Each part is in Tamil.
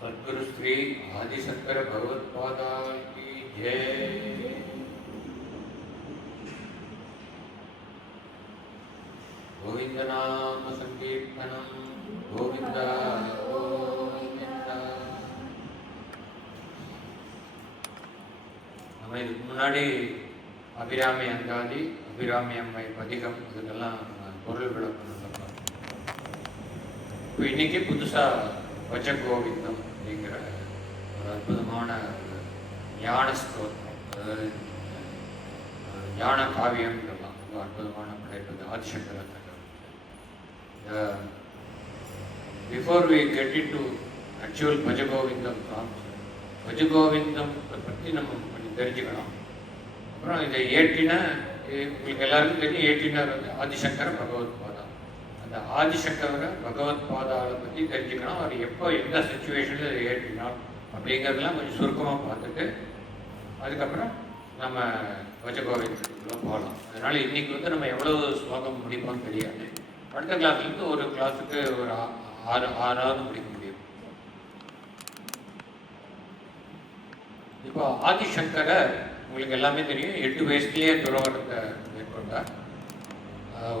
सद्गुरु श्री आदिशंकर भगवत्पादा की जय। गोविंद नाम संकीर्तनम गोविंद गोविंद। நம்ம இதுக்கு முன்னாடி அபிராமி அந்தாதி, அபிராமி அம்மை பதிகம் இதுக்கெல்லாம் பொருள் விளக்கம் சொன்னோம். இப்போ இன்னைக்கு புதுசாக வஜகோவிந்தம் அப்படிங்கிற ஒரு அற்புதமான ஞான ஸ்தோத்திரம், அதாவது ஞான காவியம்ன்றலாம் ரொம்ப அற்புதமான படைப்பு Adi Shankara. Before we get into actual Bhaja Govindam songs, Bhaja Govindam பற்றி நம்ம கொஞ்சம் தெரிஞ்சுக்கணும். அப்புறம் இதை ஏற்றின உங்களுக்கு எல்லாருக்கும் தெரியும், ஏற்றினர் வந்து ஆதிசங்கர பகவத்பாதா. அந்த ஆதிசங்கர பகவத்பாதாவை பற்றி தெரிஞ்சுக்கணும். அவர் எப்போ எந்த சுச்சுவேஷனில் இதை ஏற்றினார் அப்படிங்கிறதுலாம் கொஞ்சம் சுருக்கமாக பார்த்துட்டு அதுக்கப்புறம் நம்ம வஜகோவிந்தத்துக்குள்ளே போகலாம். அதனால் இன்றைக்கி வந்து நம்ம எவ்வளோ ஸ்லோகம் முடிப்போம்னு தெரியாது. அடுத்த கிளாஸ்லேருந்து ஒரு கிளாஸுக்கு ஒரு ஆறாவது முடிக்க முடியும். இப்போ ஆதிசங்கரர் உங்களுக்கு எல்லாமே தெரியும், 8 வயசுலேயே துறவரத்தை மேற்கொண்டார்.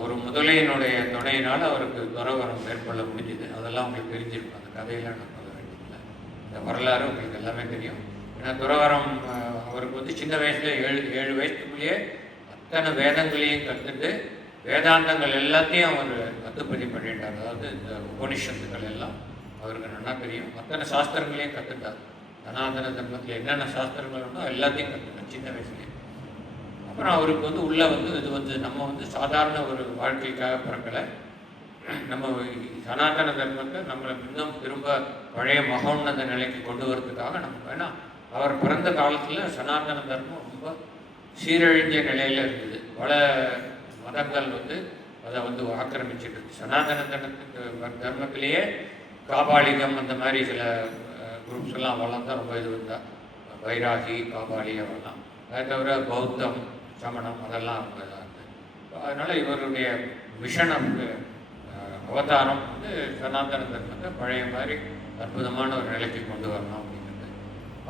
ஒரு முதலையினுடைய துணையினால் அவருக்கு துறவரம் மேற்கொள்ள முடிஞ்சுது. அதெல்லாம் உங்களுக்கு தெரிஞ்சிருக்கும், அந்த கதையெல்லாம் நான் சொல்ல வேண்டியதில்லை. இந்த வரலாறு உங்களுக்கு எல்லாமே தெரியும். ஏன்னா துறவரம் அவருக்கு வந்து சின்ன வயசுல 7 வயசுக்குள்ளேயே அத்தனை வேதங்களையும் கற்றுட்டு வேதாந்தங்கள் எல்லாத்தையும் அவர் அத்துப்பதி பண்ணிட்டார். அதாவது இந்த உபனிஷத்துக்கள் எல்லாம் அவருக்கு நல்லா தெரியும். அத்தனை சாஸ்திரங்களையும் கற்றுட்டார். சனாதன தர்மத்தில் என்னென்ன சாஸ்திரங்கள் உண்டோ எல்லாத்தையும் கற்றுட்டார் சின்ன வயசுலேயே. அப்புறம் அவருக்கு வந்து உள்ளே வந்து இது வந்து நம்ம வந்து சாதாரண ஒரு வாழ்க்கைக்காக பிறக்கலை. நம்ம சனாதன தர்மத்தை நம்மளை இன்னும் திரும்ப பழைய மகோன்னத நிலைக்கு கொண்டு வரதுக்காக நம்ம ஏன்னா அவர் பிறந்த காலத்தில் சனாதன தர்மம் ரொம்ப சீரழிஞ்ச நிலையில் இருந்தது. பல மதங்கள் வந்து அதை வந்து ஆக்கிரமிச்சுட்டு இருக்கு. சனாதன தர்மத்திலேயே காபாலிகம் அந்த மாதிரி சில குரூப்ஸ் எல்லாம் அவெல்லாம் தான் ரொம்ப இது வந்தால் வைராகி காபாலி அவெல்லாம். அதை தவிர பௌத்தம் சமணம் அதெல்லாம் அவங்க தான் இருந்தது. அதனால் இவருடைய மிஷன் அவதாரம் வந்து சனாதன தர்மத்தை பழைய மாதிரி அற்புதமான ஒரு நிலைக்கு கொண்டு வரணும் அப்படிங்கிறது.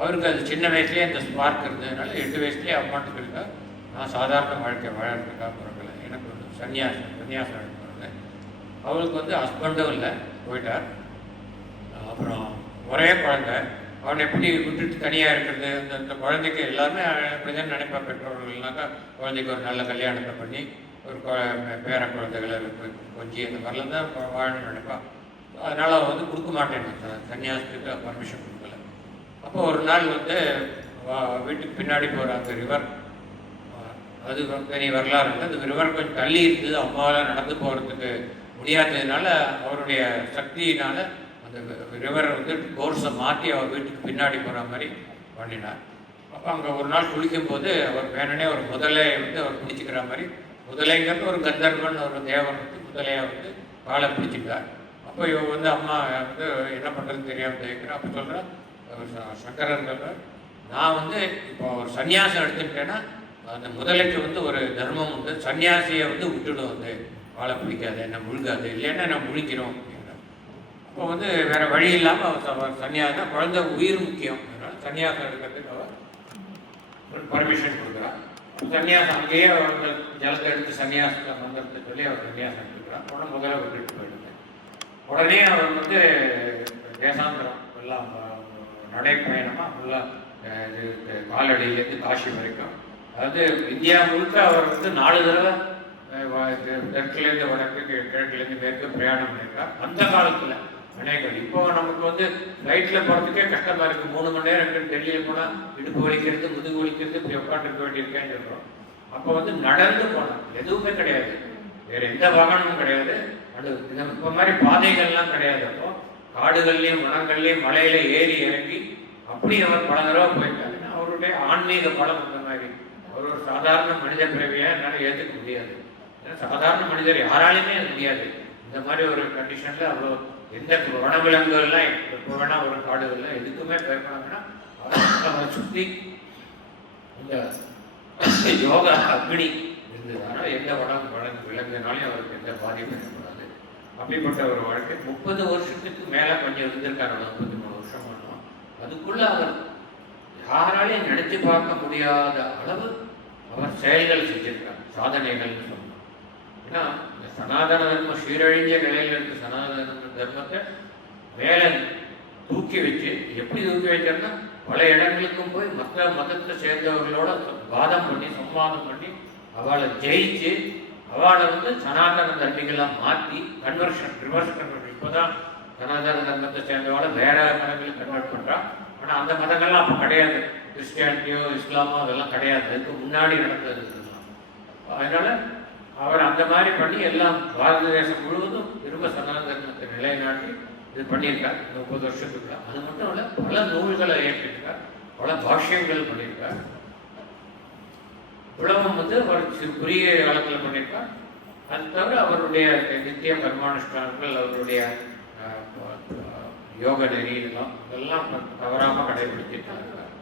அவருக்கு அது சின்ன வயசுலேயே அந்த ஸ்பார்க் இருந்ததுனால 8 வயசுலேயே அம்மாட்டு இருக்கா நான் சாதாரண வாழ்க்கை வாழறதுக்காக பிறக்கலை, எனக்கு ஒரு சன்னியாசம் எடுத்துருந்தேன். அவளுக்கு வந்து ஹஸ்பண்டும் இல்லை, போயிட்டார். அப்புறம் ஒரே குழந்தை, அவனை எப்படி விட்டுட்டு தனியாக இருக்கிறது, அந்த குழந்தைக்கு எல்லாருமே அப்படிதான் நினைப்பா. பெற்றோர்கள்னாக்கா குழந்தைக்கு ஒரு நல்ல கல்யாணத்தை பண்ணி ஒரு பேர குழந்தைகளை கொஞ்சம் இந்த மாதிரிலாம் தான் வாழணும்னு நினைப்பா. அதனால் அவள் வந்து கொடுக்க மாட்டேன், சன்னியாசத்துக்கு பர்மிஷன் கொடுக்கல. அப்போ ஒரு நாள் வந்து வீட்டுக்கு பின்னாடி போகிற அந்த ரிவர், அது பெரிய வரலாறு இல்லை. அந்த ரிவர் கொஞ்சம் தள்ளி இருந்தது, அம்மாவால் நடந்து போகிறதுக்கு முடியாததுனால அவருடைய சக்தியினால் அந்த ரிவரை வந்து கோர்ஸை மாற்றி அவர் வீட்டுக்கு பின்னாடி போகிற மாதிரி பண்ணினார். அப்போ அங்கே ஒரு நாள் குளிக்கும்போது அவர் வேணனே ஒரு முதலையை வந்து அவர் பிடிச்சிக்கிற மாதிரி, முதலைங்கிறது ஒரு கந்தர்வன் ஒரு தேவன் வந்து முதலையை வந்து காலை பிடிச்சிட்டார். அப்போ இவங்க வந்து அம்மா வந்து என்ன பண்ணுறதுன்னு தெரியாமல் கேட்குறேன். அப்போ சொல்கிறேன், சங்கரன் சொல்கிறேன், நான் வந்து இப்போ ஒரு சன்னியாசம் எடுத்துக்கிட்டேன்னா அந்த முதலைக்கு வந்து ஒரு தர்மம் உண்டு, சன்னியாசியை வந்து விட்டுடும், வந்து காலை பிடிக்காது, என்ன முழுகாது, இல்லைன்னா நான் முழிக்கிறோம் அப்படிங்கிற. இப்போ வந்து வேறு வழி இல்லாமல் அவர் சன்னியாசம், குழந்தை உயிர் முக்கியம், அதனால் சன்னியாசம் எடுக்கிறதுக்கு அவர் ஒரு பர்மிஷன் கொடுக்குறான். சன்னியாசம் அங்கேயே அவர் ஜலத்தை எடுத்து சன்னியாசத்தை மந்திரத்தை சொல்லி அவர் சன்னியாசம் எடுத்துக்கிறார். உடனே முதல்ல விட்டுட்டு போயிடுது. உடனே அவர் வந்து தேசாந்திரம் எல்லாம் நடைப்பயணமாக ஃபுல்லாக காலடியிலேருந்து காஷி வரைக்கும், அதாவது இந்தியா முழுக்க அவர் வந்து 4 தடவை தெற்குலேருந்து வடக்கு கிழக்குலேருந்து மேற்கு பிரயாணம் பண்ணியிருக்கார். அந்த காலத்தில் அநேகம். இப்போ நமக்கு வந்து ஃப்ளைட்டில் போகிறதுக்கே கஷ்டமாக இருக்குது. 3 மணி நேரம் இருக்குது. டெல்லியில் போனால் இடுப்பு வலிக்கிறது, முதுகு வலிக்கிறது, இப்படி உட்காந்துருக்க வேண்டியிருக்கேன்னு சொல்கிறோம். அப்போ வந்து நடந்து போனோம், எதுவுமே கிடையாது, வேறு எந்த வாகனமும் கிடையாது. அது இப்போ மாதிரி பாதைகள்லாம் கிடையாது. அப்போ காடுகள்லேயும் வனங்கள்லேயும் மலையில் ஏறி இறங்கி அப்படி அவர் பல தடவை போயிருக்காருன்னா அவருடைய ஆன்மீக பலம் அந்த மாதிரி. அவர் ஒரு சாதாரண மனித பிறவியாக என்னால் ஏற்றுக்க முடியாது. ஏன்னா சாதாரண மனிதர் யாராலுமே அது முடியாது. இந்த மாதிரி ஒரு கண்டிஷனில் அவ்வளோ எந்த வனவிலங்குகள்லாம் இப்போ வேணால் ஒரு காடுகள்லாம் எதுக்குமே பயப்படாங்கன்னா அவரை சுற்றி இந்த யோகா அக்னி இருந்ததுனால எந்த விலங்குனாலையும் அவருக்கு எந்த பாதிப்பும் ஏற்படாது. அப்படிப்பட்ட ஒரு வாழ்க்கை 30 வருஷத்துக்கு மேலே கொஞ்சம் இருந்திருக்காரு. 33 வருஷம் அதுக்குள்ள அவர் யாராலையும் நினைச்சு பார்க்க முடியாத அளவு அவர் செயல்கள் செஞ்சிருக்கார், சாதனைகள்னு சொன்னார். ஏன்னா இந்த சனாதன தர்மம் சீரழிஞ்ச நிலையில் இருக்க சனாதன தர்மத்தை மேலே தூக்கி வச்சு, எப்படி தூக்கி வைக்கிறதுனா பல இடங்களுக்கும் போய் மற்ற மதத்தை சேர்ந்தவர்களோட வாதம் பண்ணி சம்வாதம் பண்ணி அவளை ஜெயிச்சு அவளை சனாதன தர்மிகளாக மாற்றி ரிவர்ஸ் கன்வர்ஷன். இப்போதான் சனாதன தர்மத்தை சேர்ந்தவளை வேற மதங்களுக்கு கன்வெர்ட் பண்ணுறான். ஆனால் அந்த மதங்கள்லாம் அப்போ கிடையாது, கிறிஸ்டியானிட்டியோ இஸ்லாமோ அதெல்லாம் கிடையாது, அதுக்கு முன்னாடி நடந்தது. அதனால அவர் அந்த மாதிரி பண்ணி எல்லாம் பாரத தேசம் முழுவதும் திரும்ப சனாதன தர்மத்தை நிலைநாட்டி இது பண்ணியிருக்கார் 30 வருஷத்துக்குள்ள. அது மட்டும் இல்லை, பல நூல்களை ஏற்றிருக்கார், பல பாஷ்யங்கள் பண்ணியிருக்கார். உலகம் அவர் குறுகிய காலத்தில் பண்ணியிருக்கார். அது தவிர அவருடைய நித்திய கர்மானுஷ்டானங்கள், அவருடைய யோக நெறி இதெல்லாம் தவறாமல் கடைபிடிச்சிருக்கார்.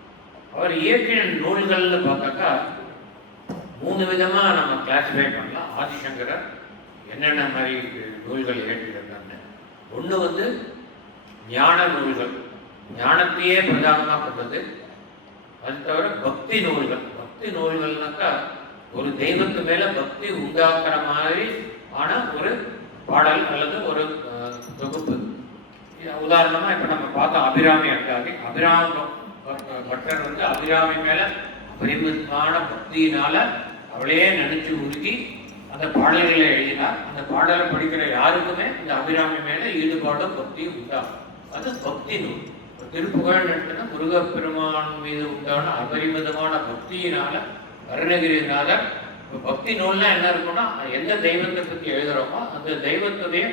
அவர் இயற்றிய நூல்கள்னு பார்த்தாக்கா 3 விதமாக நம்ம கிளாஸிஃபை பண்ணலாம். ஆதிசங்கரர் என்னென்ன மாதிரி நூல்கள் ஏற்றிருக்காங்க. ஒன்று ஞான நூல்கள், ஞானத்தையே பிரதானமாக கொண்டது. அது தவிர பக்தி நூல்கள். பக்தி நூல்கள்னாக்கா ஒரு தெய்வத்து மேலே பக்தி உண்டாக்குற மாதிரி ஆன ஒரு பாடல் அல்லது ஒரு தொகுப்பு. உதாரணமாக இப்போ நம்ம பார்த்தோம் அபிராமி அந்தாதி. அபிராம பட்டர் அபிராமி மேலே பரிமிதமான பக்தியினால அவளையே நினைச்சு உருகி அந்த பாடல்களை எழுதினார். அந்த பாடலை படிக்கிற யாருக்குமே இந்த அபிராமி மேலே ஈடுபாடும் பக்தியும் உண்டாகும். அது பக்தி நூல். திருப்புகழ் எடுத்துனா முருகப்பெருமான் மீது உண்டான அபரிமிதமான பக்தியினால அருணகிரிநாதர். இப்போ பக்தி நூல்னா என்ன இருக்குன்னா, எந்த தெய்வத்தை பற்றி எழுதுகிறோமோ அந்த தெய்வத்துடைய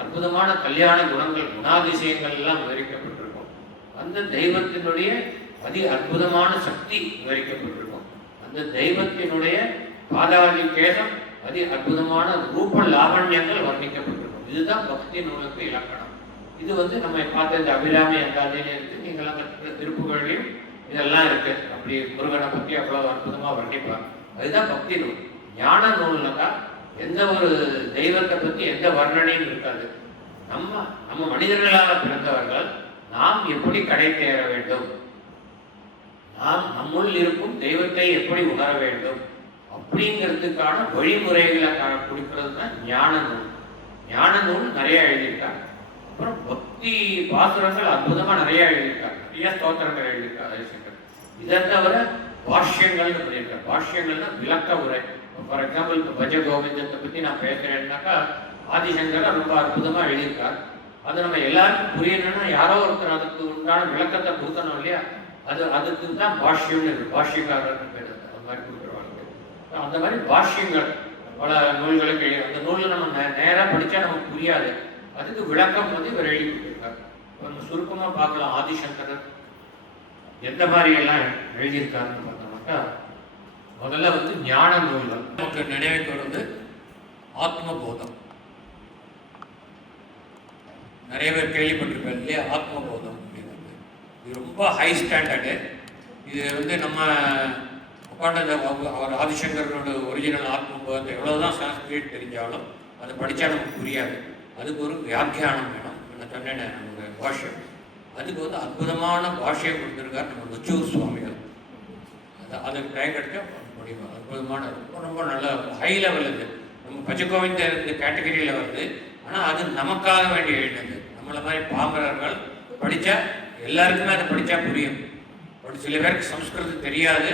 அற்புதமான கல்யாண குணங்கள், குணாதிசயங்கள் எல்லாம் விவரிக்கப்பட்டிருக்கும். அந்த தெய்வத்தினுடைய அதி அற்புதமான சக்தி விவரிக்கப்பட்டிருக்கும். அந்த தெய்வத்தினுடைய பாதாதி கேசம் அதி அற்புதமான ரூப லாவண்யங்கள் வர்ணிக்கப்பட்டிருக்கும். இதுதான் பக்தி நூலுக்கு இலக்கணம். இது நம்ம பார்த்த இந்த அபிராமி அந்தாதியில இருக்கு, நீங்களாம் கற்றுக்கிற திருப்புகழையும் இதெல்லாம் இருக்கு. அப்படி முருகனை பற்றி அவ்வளோ அற்புதமாக வர்ணிப்பார். அதுதான் பக்தி நூல். ஞான நூல்னாக்கா எந்த ஒரு தெய்வத்தை பற்றி எந்த வர்ணனையும் இருக்காது. நம்ம மனிதர்களாக பிறந்தவர்கள் நாம் எப்படி கடை தேர வேண்டும், நாம் நம்முள் இருக்கும் தெய்வத்தை எப்படி உணர வேண்டும் அப்படிங்கிறதுக்கான வழிமுறைகளை கொடுக்கிறது தான் ஞான நூல். ஞான நூல் நிறைய எழுதியிருக்காங்க. அப்புறம் பக்தி பாசுரங்கள் அற்புதமாக நிறைய எழுதியிருக்காங்க. நிறைய ஸ்தோத்திரங்கள் எழுதியிருக்காங்க ஆதிசங்கர். இதை தவிர பாஷ்யங்கள்னு பண்ணியிருக்காங்க. பாஷ்யங்கள்னா விளக்க உரை. ஃபார் எக்ஸாம்பிள் இப்போ பஜ கோவிந்தத்தை பற்றி நான் பேசுகிறேன்னாக்கா ஆதிசங்கர் ரொம்ப அற்புதமாக எழுதியிருக்கார். அது நம்ம எல்லாருக்கும் புரியணும்னா யாரோ ஒருத்தர் அதுக்கு உண்டான விளக்கத்தை கொடுக்கணும் இல்லையா? அதுக்கு தான் பாஷ்யம்னு இருக்கு. பாஷ்யக்காரர்னு பேர் அந்த மாதிரி கொடுக்குறவாங்க. அந்த மாதிரி பாஷ்யங்கள் பல நூல்களுக்கு அந்த நூலில் நம்ம நேராக படித்தா நமக்கு புரியாது. அதுக்கு விளக்கம் இவர் எழுதி கொடுத்துருக்காரு. நம்ம சுருக்கமாக பார்க்கலாம் ஆதிசங்கரர் எந்த மாதிரி எல்லாம் எழுதியிருக்காருன்னு பார்த்தோம்னாக்கா, முதல்ல ஞான நூல்கள். நமக்கு நினைவுக்கு வருவது ஆத்மபோதம். நிறைய பேர் கேள்விப்பட்டிருப்பார் இல்லையா ஆத்மபோதம் அப்படிங்கிறது. இது ரொம்ப ஹை ஸ்டாண்டர்டு. இது நம்ம உட்காந்து அவர் ஆதிசங்கரோட ஒரிஜினல் ஆத்மபோதத்தை எவ்வளோதான் சான்ஸ்கிரிட் தெரிஞ்சாலும் அதை படித்தா நமக்கு புரியாது. அதுக்கு ஒரு வியாக்கியானம் வேணும். நான் சொன்னேன் நம்மளுடைய பாஷ்யம். அதுக்கு அற்புதமான பாஷ்யம் கொடுத்துருக்கார் நம்ம ருச்சூர் சுவாமிகள். அதுக்கு டைம் கிடைச்சா முடியும். அற்புதமான ரொம்ப ரொம்ப நல்ல ஹை லெவல். இது நம்ம பஜகோவிந்த கேட்டகரியில் வருது. ஆனால் அது நமக்காக வேண்டி எழுதுது. நம்மளை மாதிரி பாமரர்கள் படித்தா எல்லாருக்குமே அதை படித்தா புரியும். சில பேருக்கு சம்ஸ்கிருதம் தெரியாது.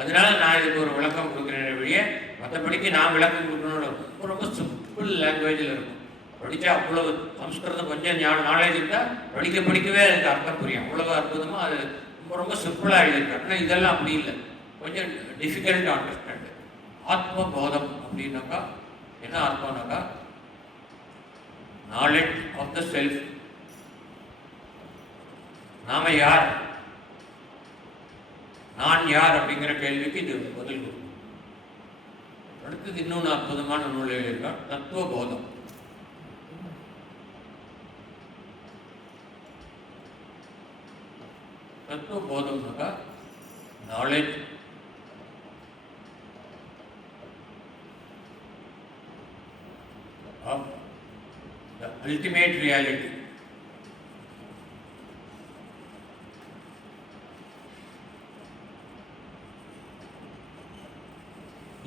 அதனால நான் இதுக்கு ஒரு விளக்கம் கொடுக்குறேன் வழியே. மற்றபடிக்கு நான் விளக்கம் கொடுக்கணும். ரொம்ப ரொம்ப சிம்பிள் லாங்குவேஜில் இருக்கும். படித்தா அவ்வளவு சம்ஸ்கிருதம் கொஞ்சம் நாலேஜ் இருந்தால் படிக்கவே அதுக்கு அர்த்தம் புரியும். அவ்வளவு அற்புதமாக அது ரொம்ப ரொம்ப சிம்பிளாக எழுதியிருக்காரு. ஆனால் இதெல்லாம் அப்படி இல்லை, கொஞ்சம் டிஃபிகல்ட் அண்டர்ஸ்டாண்டு. ஆத்மபோதம் அப்படின்னாக்கா என்ன அர்த்தம்னாக்கா, நாலேஜ் ஆஃப் த செல்ஃப். நாம யார், நான் யார் அப்படிங்கிற கேள்விக்கு இது பதில் கொடுக்கும். அடுத்தது இன்னொன்று அற்புதமான நூல் எழுதியிருக்கார், தத்துவபோதம். தத்துவபோதம்னாக்கா knowledge of the ultimate reality.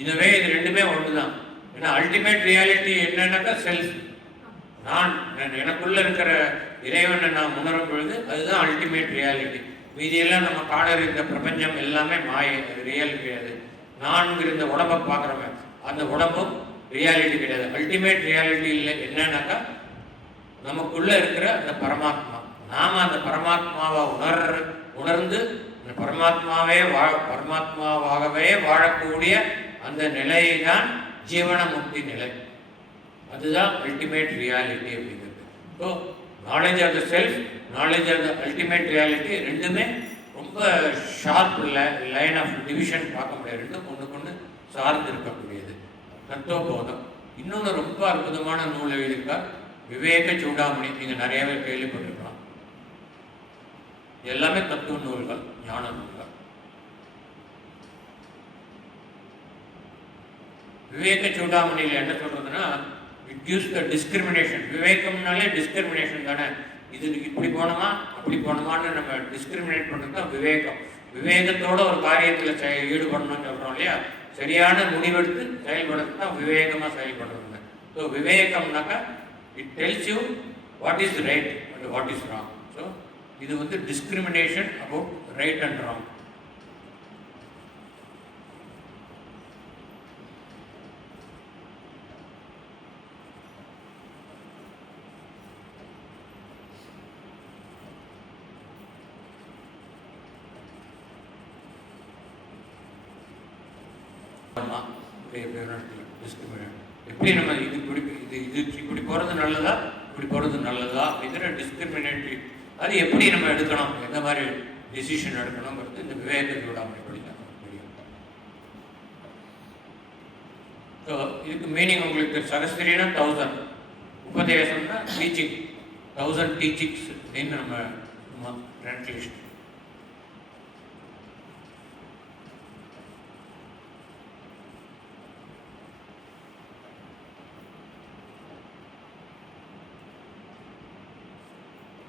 இதுவே இது ரெண்டுமே ஒன்று தான். ஏன்னா அல்டிமேட் ரியாலிட்டி என்னன்னாக்கா செல்ஃப். நான் எனக்குள்ள இருக்கிற இறைவனை நான் உணரும் பொழுது அதுதான் அல்டிமேட் ரியாலிட்டி. மீதியெல்லாம் நம்ம காணற இந்த பிரபஞ்சம் எல்லாமே மாயை, அது ரியல் கிடையாது. நான்கிற இந்த உடம்பை பார்க்குறோமே, அந்த உடம்பும் ரியாலிட்டி கிடையாது. அல்டிமேட் ரியாலிட்டி இல்லை என்னன்னாக்கா நமக்குள்ள இருக்கிற அந்த பரமாத்மா. நாம அந்த பரமாத்மாவை உணர்ந்து அந்த பரமாத்மாவாகவே வாழக்கூடிய அந்த நிலையை தான் ஜீவன முக்தி நிலை. அதுதான் அல்டிமேட் ரியாலிட்டி அப்படிங்கிறது. So knowledge of the self, knowledge of the ultimate reality ரெண்டுமே ரொம்ப ஷார்ப் லைன் ஆஃப் டிவிஷன் பார்க்க முடியாது. ரெண்டும் ஒன்றுக்கு ஒன்று சார்ந்து இருக்கக்கூடியது. தத்துவபோதம். இன்னொன்று ரொம்ப அற்புதமான நூல் எழுதியிருக்கார் விவேக சூடாமணி. நீங்கள் நிறைய பேர் கேள்விப்பட்டிருக்கலாம். எல்லாமே தத்துவ நூல்கள், ஞான நூல்கள். விவேக சூடாமணியில் என்ன சொல்றதுன்னா, இட் கிவ்ஸ் த டிஸ்கிரிமினேஷன். விவேகம்னாலே டிஸ்கிரிமினேஷன் தானே. இது இப்படி போனோமா அப்படி போனோமான்னு நம்ம டிஸ்கிரிமினேட் பண்ணுறது தான் விவேகம். விவேகத்தோட ஒரு காரியத்தில் ஈடுபடணும்னு சொல்கிறோம் இல்லையா, சரியான முடிவெடுத்து செயல்படுறது தான் விவேகமாக செயல்படுறதுங்க. ஸோ விவேகம்னாக்கா it tells you what is right and what is wrong. So இது வந்து discrimination about right and wrong. எப்படி நம்ம இது இப்படி போகிறது நல்லதா இப்படி போகிறது நல்லதா அப்படிங்கிற டிஸ்கிரிமினேட்டரி அது எப்படி நம்ம எடுக்கணும், எந்த மாதிரி டிசிஷன் எடுக்கணுங்கிறது இந்த விவேகத்தோட அப்படி படிக்கலாம் தெரியும். ஸோ இதுக்கு மீனிங் உங்களுக்கு சரஸ்வரினா 1000, உபதேசம்னா டீச்சிங், 1000 டீச்சிங்ஸ் அப்படின்னு நம்ம ட்ரான்ஸ்லேஷன்.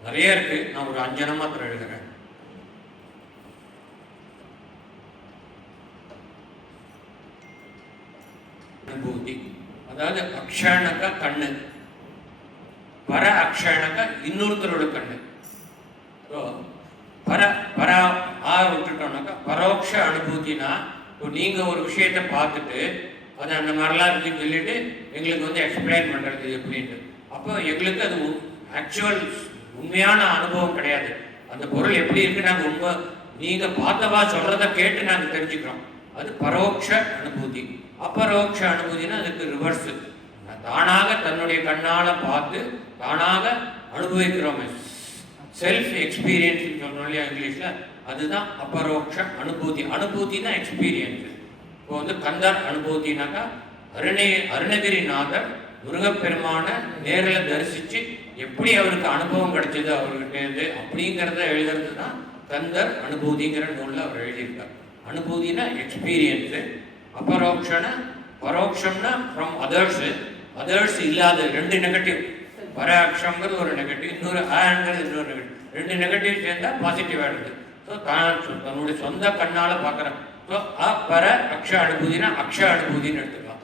நிறைய இருக்கு, நான் ஒரு 5 மாத்திரம் எழுதுறேன். அனுபூதி, அதாவது அக்ஷானக்கா கண்ணு, பர அக்ஷானக்கா இன்னொருத்தரோட கண்ணு. ஸோ பர விட்டுட்டோம்னாக்கா பரோட்ச அனுபூதினா, இப்போ நீங்க ஒரு விஷயத்தை பார்த்துட்டு அது அந்த மாதிரிலாம் இருக்குன்னு சொல்லிட்டு எங்களுக்கு வந்து எக்ஸ்பிளைன் பண்றது எப்படின்ட்டு, அப்போ எங்களுக்கு அது ஆக்சுவல் உண்மையான அனுபவம் கிடையாது. அந்த பொருள் எப்படி இருக்கு நாங்கள் உண்மை நீங்க பார்த்தவா சொல்றத கேட்டு நாங்கள் தெரிஞ்சுக்கிறோம். அது பரோட்ச அனுபூதி. அபரோக்ஷ அனுபூதினா அதுக்கு ரிவர்ஸ். தானாக தன்னுடைய கண்ணால பார்த்து தானாக அனுபவிக்கிறோமே, செல்ஃப் எக்ஸ்பீரியன்ஸ் சொல்றோம் இல்லையா இங்கிலீஷ்ல, அதுதான் அபரோக்ஷ அனுபூதி. அனுபூதினா எக்ஸ்பீரியன்ஸ். இப்போ வந்து கந்தர் அனுபூதினாக்கா அருணகிரிநாதர் முருகப்பெருமான நேரில் தரிசிச்சு எப்படி அவருக்கு அனுபவம் கிடைச்சது அவர்கிட்ட இருந்து அப்படிங்கிறத எழுதுறது தான் கந்தர் அனுபூதிங்கிற நூலில் அவர் எழுதியிருக்கார். அனுபூதினா எக்ஸ்பீரியன்ஸு, அபரோக்ஷன பரோக்ஷம்னா ஃப்ரம் அதர்ஸ் இல்லாத 2 நெகட்டிவ். பராட்சங்கிறது ஒரு நெகட்டிவ், இன்னொரு ஆங்கிறது இன்னொரு நெகட்டிவ். 2 நெகட்டிவ் சேர்ந்தால் பாசிட்டிவ் ஆகிடுது. ஸோ தன்னுடைய சொந்த கண்ணால் பார்க்குறேன். ஸோ பர அக்ஷ அனுபூதினா அக்ஷ அனுபூதின்னு எடுத்துக்கலாம்.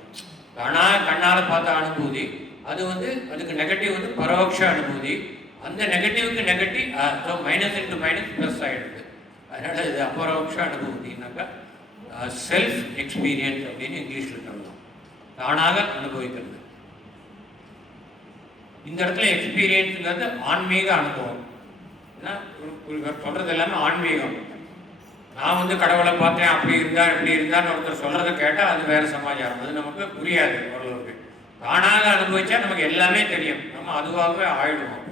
கண்ணால் பார்த்த அனுபூதி அது வந்து அதுக்கு நெகட்டிவ் வந்து பரோட்ச அனுபூதி. அந்த நெகட்டிவ்க்கு negative, so minus into minus plus ஆகிடுது. அதனால இது அபரோக்ஷ அனுபூதினாக்கா செல்ஃப் எக்ஸ்பீரியன்ஸ் அப்படின்னு இங்கிலீஷில் சொல்லலாம், தானாக அனுபவிக்கிறது. இந்த இடத்துல எக்ஸ்பீரியன்ஸுங்கிறது ஆன்மீக அனுபவம். ஏன்னா சொல்றது எல்லாமே ஆன்மீகம். நான் வந்து கடவுளை பார்த்தேன் அப்படி இருந்தால் இப்படி இருந்தான்னு ஒருத்தர் சொல்றதை கேட்டால் அது வேற சமாச்சாரம், அது நமக்கு புரியாது. ஓரளவுக்கு தானாக அனுபவிச்சா நமக்கு எல்லாமே தெரியும், நம்ம அதுவாகவே ஆயிடுவோம்.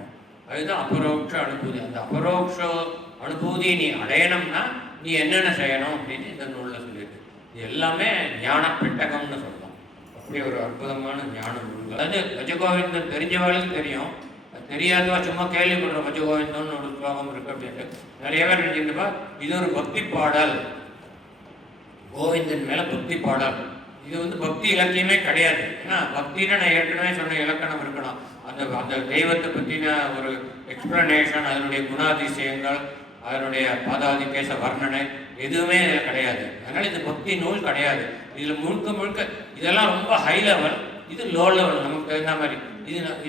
அதுதான் அபரோக்ஷ அனுபூதி. அந்த அபரோக்ஷ அனுபூதி நீ அடையணும்னா நீ என்னென்ன செய்யணும் அப்படின்னு இந்த நூலில் சொல்லியிருக்கு. இது எல்லாமே ஞான பெட்டகம்னு சொல்லலாம். அப்படி ஒரு அற்புதமான ஞான நூல்கள். அதாவது பஜகோவிந்தன் தெரிஞ்சவர்களுக்கு தெரியும், தெரியாதவா சும்மா கேள்விப்படுற பஜகோவிந்தன் ஒரு ஸ்லோகம் இருக்கு அப்படின்ட்டு நிறைய பேர் நினைச்சிருப்பா இது ஒரு பக்தி பாடல், கோவிந்தன் மேல பக்தி பாடல். இது வந்து பக்தி இலக்கியமே கிடையாது. ஏன்னா பக்தினா நான் ஏற்கனவே சொன்ன இலக்கணம் இருக்கணும். அந்த தெய்வத்தை பற்றின ஒரு எக்ஸ்பிளனேஷன், அதனுடைய குணாதிசயங்கள், அதனுடைய பாதாதி கேச வர்ணனை எதுவுமே இதில் கிடையாது. அதனால் இது பக்தி நூல் கிடையாது. இதில் முழுக்க முழுக்க இதெல்லாம் ரொம்ப ஹை லெவல், இது லோ லெவல். நமக்கு தகுந்த மாதிரி இது நமக்கு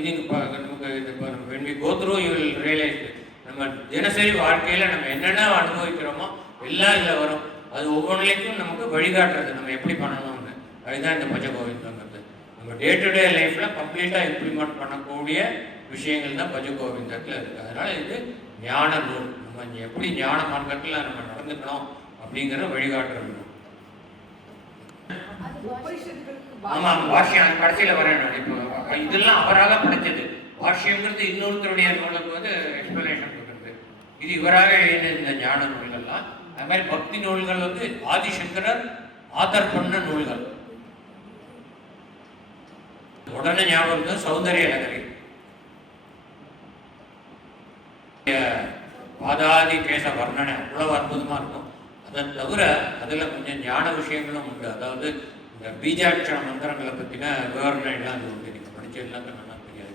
இது when we go through you will realize நம்ம தினசரி வாழ்க்கையில் நம்ம என்னென்ன அனுபவிக்கிறோமோ எல்லாம் இதில் வரும். அது ஒவ்வொன்றிலையும் நமக்கு வழிகாட்டுறது நம்ம எப்படி பண்ணணும்னு. அதுதான் இந்த பஜகோவிந்தங்கிறது. நம்ம டே டு டே லைஃப்பில் கம்ப்ளீட்டாக இம்ப்ளிமெண்ட் பண்ணக்கூடிய விஷயங்கள் தான் பஜகோவிந்தத்தில் இருக்குது. அதனால் இது ஞான நூல். நம்ம எப்படி ஞான மார்க்கத்தில் நம்ம நடந்துக்கணும் அப்படிங்கிற வழிகாட்டுறது. ஆமாம், பாஷ்யம் கடைசியில் வரேன் நான். இப்போ இதெல்லாம் அவராக படைச்சது. பாஷ்யங்கிறது இன்னொருத்தருடைய நூலுக்கு வந்து எக்ஸ்பிளனேஷன் கொடுக்குறது. இது இவராக எழுதின இந்த ஞான நூல்கள்லாம். அது மாதிரி பக்தி நூல்கள் வந்து ஆதிசங்கரர் ஆத்தர் பண்ண நூல்கள். உடனே ஞாபகம் சௌந்தரிய நகரி, பாதாதி கேச வர்ணனை அவ்வளவு அற்புதமா இருக்கும். அதை தவிர அதில் கொஞ்சம் ஞான விஷயங்களும் உண்டு. அதாவது இந்த பீஜாட்சர மந்திரங்களை பற்றின விவரணைலாம் அது உண்டு. நீங்கள் படித்த எல்லாத்தையும் நல்லா தெரியாது.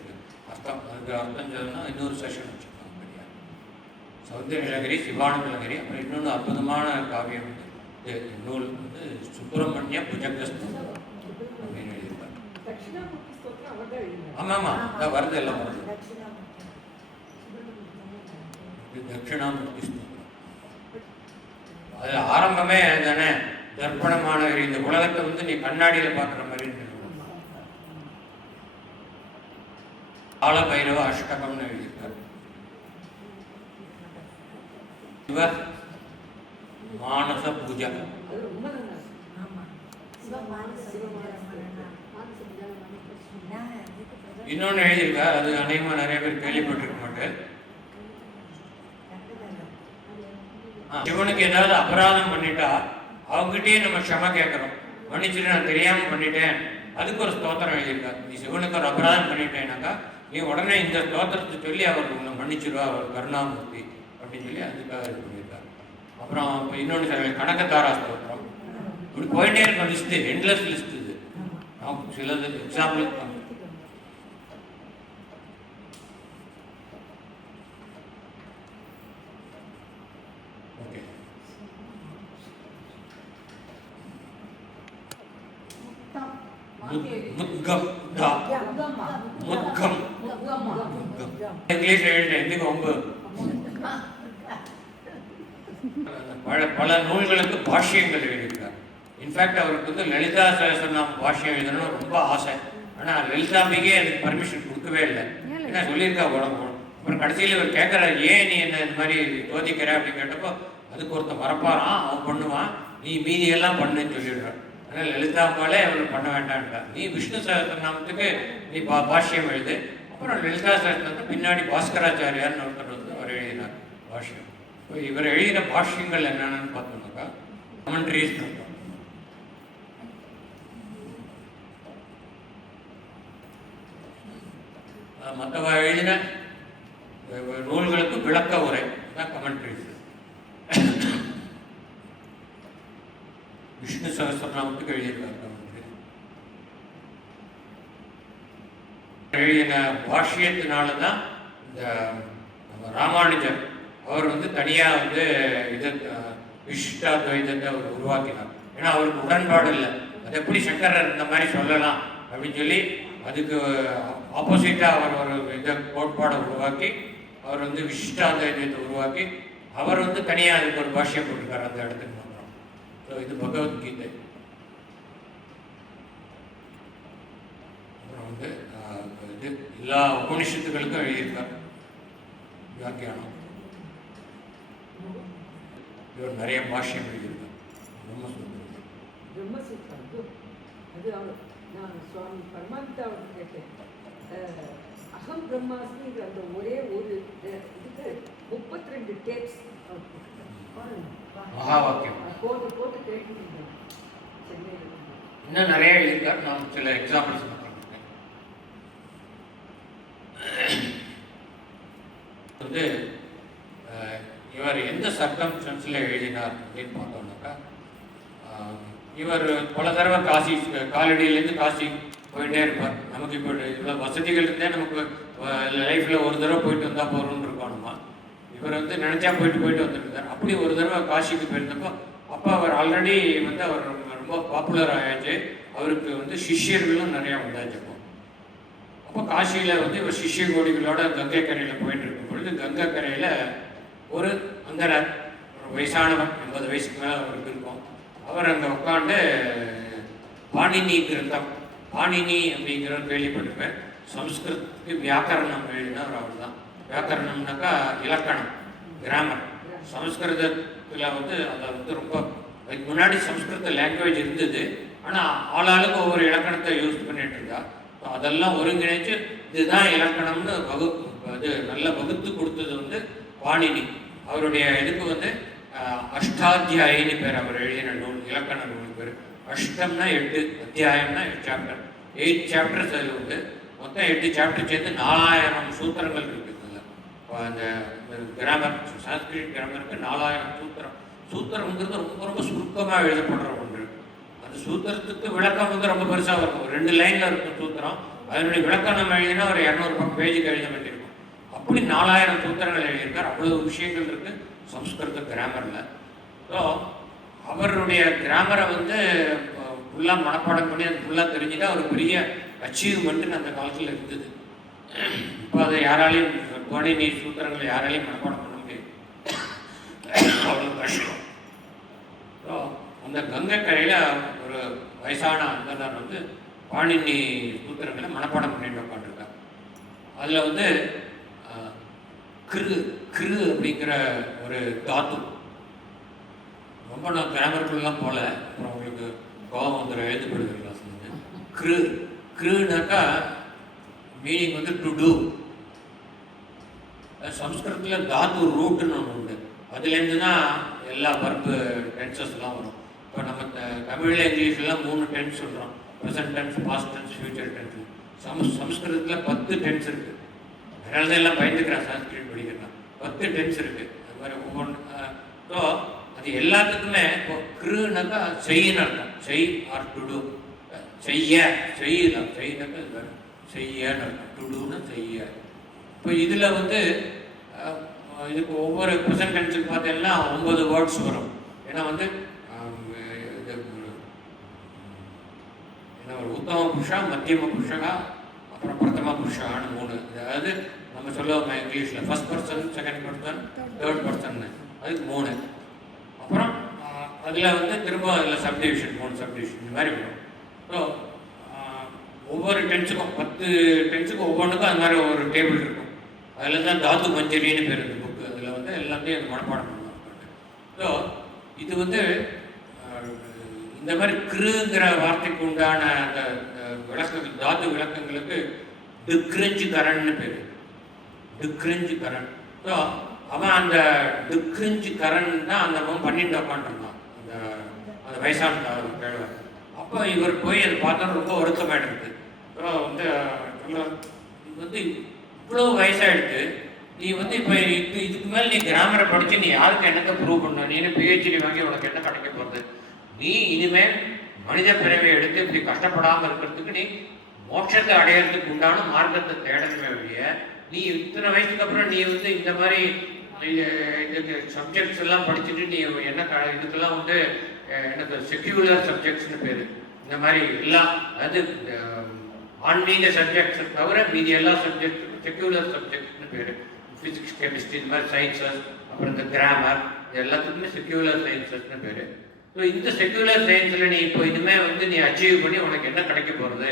அதுக்கு அர்த்தம் சொல்லணும்னா இன்னொரு செஷன் வச்சுருக்காங்க தெரியாது. சௌந்தரகிரி, சிவானந்தகிரி, அப்புறம் இன்னொன்று அற்புதமான காவியம் வந்து நூல் வந்து சுப்பிரமணிய புஜங்கஸ்தம் அப்படின்னு எழுதியிருப்பார். ஆமாம் ஆமாம், அதான் வருது, எல்லாம் வருது. தட்சிணாமூர்த்தி ஸ்தோத்திரம் அது ஆரம்பமே தானே. தர்ப்பணமான இந்த உலகத்தை வந்து நீ கண்ணாடியில் பார்க்குற மாதிரி கால பைரவ அஷ்டகம்னு எழுதியிருக்காரு. இவர் மானச பூஜா, இன்னொன்று எழுதியிருக்கார். அது அநேகமாக நிறைய பேர் கேள்விப்பட்டிருக்க மாட்டேன். சிவனுக்கு ஏதாவது அபராதம் பண்ணிட்டா அவங்ககிட்டயே நம்ம க்ஷம கேட்குறோம். மன்னிச்சுட்டு நான் தெரியாமல் பண்ணிட்டேன், அதுக்கு ஒரு ஸ்தோத்திரம் எழுதியிருக்காரு. நீ சிவனுக்கு ஒரு அபராதம் பண்ணிட்டேனாக்கா நீ உடனே இந்த ஸ்தோத்திரத்தை சொல்லி அவர் உன்னை மன்னிச்சிருவா, அவர் கருணாமூர்த்தி அப்படின்னு சொல்லி அதுக்காக இது பண்ணியிருக்காரு. அப்புறம் இன்னொன்று கனகதாரா ஸ்தோத்திரம். இப்படி போயிட்டே இருக்கும் லிஸ்ட்டு, எண்ட்லெஸ் லிஸ்ட். இது சிலது எக்ஸாம்பிளுக்கு முத்கம் முத்கம் இங்கிலீஷ் எழுதுறேன். பல நூல்களுக்கு பாஷ்யங்கள் எழுதியிருக்கார். இன்ஃபேக்ட் அவருக்கு வந்து லலிதா சஹஸ்ரநாம பாஷ்யம் எழுதணும்னு ரொம்ப ஆசை. ஆனால் லலிதாம்பிகே அதுக்கு பர்மிஷன் கொடுக்கவே இல்லை. ஏன்னா சொல்லியிருக்கா உடம்பு. அப்புறம் கடைசியில் இவர் கேட்குறாரு, ஏன் நீ என்ன இந்த மாதிரி தோதிக்கிற அப்படின்னு கேட்டப்போ அதுக்கு ஒருத்தன் வரப்பாரான், அவன் பண்ணுவான், நீ மீதியெல்லாம் பண்ணுன்னு சொல்லிடுறான். அதனால் லலிதாம்பாலே அவர் பண்ண வேண்டான்ட்டார். நீ விஷ்ணு சஹஸ்ரநாமத்துக்கு நீ பாஷ்யம் எழுது. அப்புறம் லலிதா சஹஸ்ரநாமத்தை பின்னாடி பாஸ்கராச்சாரியார்னு ஒருத்தர் வந்து அவர் எழுதினார் பாஷ்யம். இப்போ இவர் எழுதின பாஷ்யங்கள் என்னென்னு பார்த்தோம்னாக்கா கமெண்ட்ரிஸ் பார்த்தோம். மற்றவ எழுதின நூல்களுக்கு விளக்க உரை தான் கமெண்ட்ரிஸ். விஷ்ணு சஹஸ்ரநாமத்துக்கு எழுதியிருக்காரு கமெண்ட்ரி. எழுதின பாஷ்யத்தினால தான் இந்த ராமானுஜர் அவர் வந்து தனியாக வந்து இது விசிஷ்டாத்வைதத்தை அவர் உருவாக்கினார். ஏன்னா அவருக்கு உடன்பாடு இல்லை, அது எப்படி சங்கரர் இந்த மாதிரி சொல்லலாம் அப்படின்னு சொல்லி அதுக்கு ஆப்போசிட்டாக அவர் ஒரு இதை கோட்பாடை உருவாக்கி அவர் வந்து விசிஷ்டாத்வைதத்தை உருவாக்கி அவர் வந்து தனியாக அதுக்கு ஒரு பாஷ்யம் போட்டிருக்காரு அந்த இடத்துக்கு மாத்திரம். ஸோ இது பகவத்கீதை. அப்புறம் வந்து இது எல்லா உபனிஷத்துகளுக்கும் எழுதியிருக்கார் வியாக்கியானம். இவர் நிறைய பாஷ்யம் எழுதியிருக்கார். பிரம்மசூத்திரம் அது நான் சுவாமி பரமானந்தா அவருக்கு கேட்டேன். அகம் பிரம்மாஸ்மிங்கிற அந்த ஒரே ஒரு இதுக்கு 32 டேப்ஸ் மகாவாக்கியம் போட்டு கேட்டுருந்தேன் சென்னையில். இன்னும் நிறைய எழுதியிருக்கார். நான் சில எக்ஸாம்பிள்ஸ் பார்த்துருக்கேன். வந்து இவர் எந்த சர்க்கம்ஸ்டன்ஸில் எழுதினார் அப்படின்னு பார்த்தோம்னாக்கா இவர் பல தடவை காசி காலடியிலேருந்து காசி போயிட்டே இருப்பார். நமக்கு இப்போ இவ்வளோ வசதிகள் இருந்தே நமக்கு லைஃப்பில் ஒரு தடவை போயிட்டு வந்தால் போகிறோம்னு இருக்கோம். நம்ம இவர் வந்து நினச்சா போயிட்டு வந்துருந்தார். அப்படி ஒரு தடவை காசிக்கு போயிருந்தப்போ அப்போ அவர் ஆல்ரெடி வந்து அவர் ரொம்ப பாப்புலர் ஆயாச்சு. அவருக்கு வந்து சிஷ்யர்களும் நிறையா வந்தாச்சு. அப்போ காசியில் வந்து இவர் சிஷ்ய கோடிகளோட கங்கை கரையில் போயிட்டு இருக்கும் பொழுது கங்கை கரையில் ஒரு அங்கரர், ஒரு வயசானவர், 80 வயசுக்கு மேலே அவருக்கு இருக்கும். அவர் அங்கே உட்காந்து பாணினி கிரந்தம், பாணினி அப்படிங்கிறவர் கேள்விப்பட்டிருப்பேன். சம்ஸ்கிருதத்துக்கு வியாக்கரணம் எழுதினவர் அவர் தான். வியாக்கரணம்னாக்கா இலக்கணம், கிராமர். சம்ஸ்கிருதத்தில் வந்து அதில் வந்து ரொம்ப அதுக்கு முன்னாடி சம்ஸ்கிருத லாங்குவேஜ் இருந்தது. ஆனால் ஆளாளுக்கு ஒவ்வொரு இலக்கணத்தை யூஸ் பண்ணிட்டு இருந்தா. அதெல்லாம் ஒருங்கிணைச்சு இதுதான் இலக்கணம்னு அது நல்லா வகுத்து கொடுத்தது வந்து பாணினி. அவருடைய இதுக்கு வந்து அஷ்டாத்தியாயின்னு பேர். அவர் எழுதின நூல், இலக்கண நூல் பேர். அஷ்டம்னா 8, அத்தியாயம்னா 8 சாப்டர். 8 சாப்டர்ஸ் அதில் வந்து மொத்தம் 8 சாப்டர் சேர்ந்து 4000 சூத்திரங்கள் இருக்குதுல்ல. அந்த கிராமர், சான்ஸ்கிரிட் கிராமருக்கு 4000 சூத்திரம். சூத்திரம்ங்கிறது ரொம்ப ரொம்ப சுருக்கமாக எழுதப்படுற ஒன்று. அந்த சூத்திரத்துக்கு விளக்கம் வந்து ரொம்ப பெருசாக இருக்கும். 2 லைனில் இருக்கும் சூத்திரம். அதனுடைய விளக்கம் நம்ம எழுதினா ஒரு 200 பேஜுக்கு எழுத வேண்டியிருக்கும். அப்படி 4000 சூத்திரங்கள் எழுதியிருக்கார். அவ்வளோ விஷயங்கள் இருக்குது சம்ஸ்கிருத கிராமரில். ஸோ அவருடைய கிராமரை வந்து ஃபுல்லாக மனப்பாடம் பண்ணி அது ஃபுல்லாக தெரிஞ்சுட்டா ஒரு பெரிய அச்சீவ்மெண்ட்டுன்னு அந்த காலத்தில் இருந்தது. இப்போ அதை யாராலையும் பாணினி சூத்திரங்களை யாராலையும் மனப்பாடம் பண்ண முடியாது, அவ்வளோ கஷ்டம். ஸோ அந்த கங்கை கரையில் ஒரு வயசான அந்தனர் வந்து பாணினி சூத்திரங்களை மனப்பாடம் பண்ணிட்டு உட்காந்துருக்காங்க. அதில் வந்து கிரு அப்படிங்கிற ஒரு தாத்து, ரொம்ப நான் கிராமருக்குள்ளெலாம் போகல, அப்புறம் உங்களுக்கு கோபம் வந்துடும் எழுதப்படுகிறீங்களா சொல்லுங்க. கிருனாக்கா மீனிங் வந்து டு டூ. சம்ஸ்கிருதத்தில் தாத்து ரூட்டுன்னு ஒன்று உண்டு. அதுலேருந்து தான் எல்லா வர்பு டென்சஸ்லாம் வரும். இப்போ நம்ம தமிழில் இங்கிலீஷ்லாம் 3 டென்ஸ் சொல்கிறோம். Present tense, past tense, future tense. சம்ஸ்கிருதத்தில் 10 டென்ஸ் இருக்குது. அதனால தான் எல்லாம் பயந்துக்கிறான் சான்ஸ்கிரிட் படிக்கிறான். 10 டென்ஸ் இருக்குது. அது மாதிரி ஒவ்வொன்று. ஸோ அது எல்லாத்துக்குமே இப்போ கிருனாக்கா செய்யின்னு அர்த்தம். செய் ஆர் டு டூ. செய்யலாம். செய்யினாக்கா இது வேறு செய்யன்னு அர்த்தம். டு டூன்னு செய்ய. இப்போ இதில் வந்து இதுக்கு ஒவ்வொரு ப்ரெசன்ட் டென்ஸுக்கு பார்த்தீங்கன்னா 9 வேர்ட்ஸ் வரும். ஏன்னா வந்து ஒரு உத்தம புருஷா, மத்தியம புருஷகா, அப்புறம் பிரதம புருஷான்னு 3. அதாவது நம்ம சொல்லுவோம் இங்கிலீஷில் first person, second person, third person, அதுக்கு 3. அப்புறம் அதில் வந்து திரும்ப அதில் சப்டிவிஷன், 3 சப்டிவிஷன் இந்த மாதிரி வரும். ஸோ ஒவ்வொரு டென்ஸுக்கும் 10 டென்ஸுக்கும் ஒவ்வொன்றுக்கும் அது மாதிரி ஒரு டேபிள் இருக்கும். அதில் தான் தாத்து மஞ்சரின்னு பேர் இந்த புக்கு. அதில் வந்து எல்லாத்தையும் அது மனப்பாடம் பண்ணுவாங்க. ஸோ இது வந்து இந்த மாதிரி கிருங்கிற வார்த்தைக்கு உண்டான அந்த விளக்கங்கள், தாத்து விளக்கங்களுக்கு டிக்ரிஞ்சு கரன்னு பேர். டிக்ரிஞ்சு கரண். ஸோ அவன் அந்த டிக்ரிஞ்சு கரண் தான் அந்த அவன் பண்ணிட்டு உட்காந்துருந்தான் அந்த வயசான கேழ்வர். அப்போ இவர் போய் அதை பார்த்தா ரொம்ப வருத்தமாயிடுது. ஸோ வந்து வந்து இவ்வளோ வயசாகிடுது, நீ வந்து இப்போ இதுக்கு மேலே நீ கிராமரை படித்து நீ யாருக்கு என்னத்தை ப்ரூவ் பண்ண? நீ என்ன PhD வாங்கி உனக்கு என்ன கிடைக்க போகிறது? நீ இனிமேல் மனித பிறவை எடுத்து இப்படி கஷ்டப்படாமல் இருக்கிறதுக்கு நீ மோட்சத்தை அடையிறதுக்கு உண்டான மார்க்கத்தை தேடணுமே வழிய, நீ இத்தனை வயசுக்கு அப்புறம் நீ வந்து இந்த மாதிரி இதுக்கு சப்ஜெக்ட்ஸ் எல்லாம் படிச்சுட்டு நீ என்ன இதுக்கெல்லாம் வந்து எனக்கு செக்யூலர் சப்ஜெக்ட்ஸ்னு பேர். இந்த மாதிரி எல்லாம் அதாவது ஆன்மீக சப்ஜெக்ட்ஸை தவிர மீதி எல்லா சப்ஜெக்ட்ஸுக்கும் செக்யூலர் சப்ஜெக்ட்ஸ்னு பேர். ஃபிசிக்ஸ், கெமிஸ்ட்ரி, இந்த மாதிரி சயின்சஸ், அப்புறம் இந்த கிராமர், இது எல்லாத்துக்குமே செக்யூலர் சயின்சஸ்னு பேர். ஸோ இந்த செக்யூலர் சயின்ஸில் நீ இப்போ இனிமேல் வந்து நீ அச்சீவ் பண்ணி உனக்கு என்ன கிடைக்க போகிறது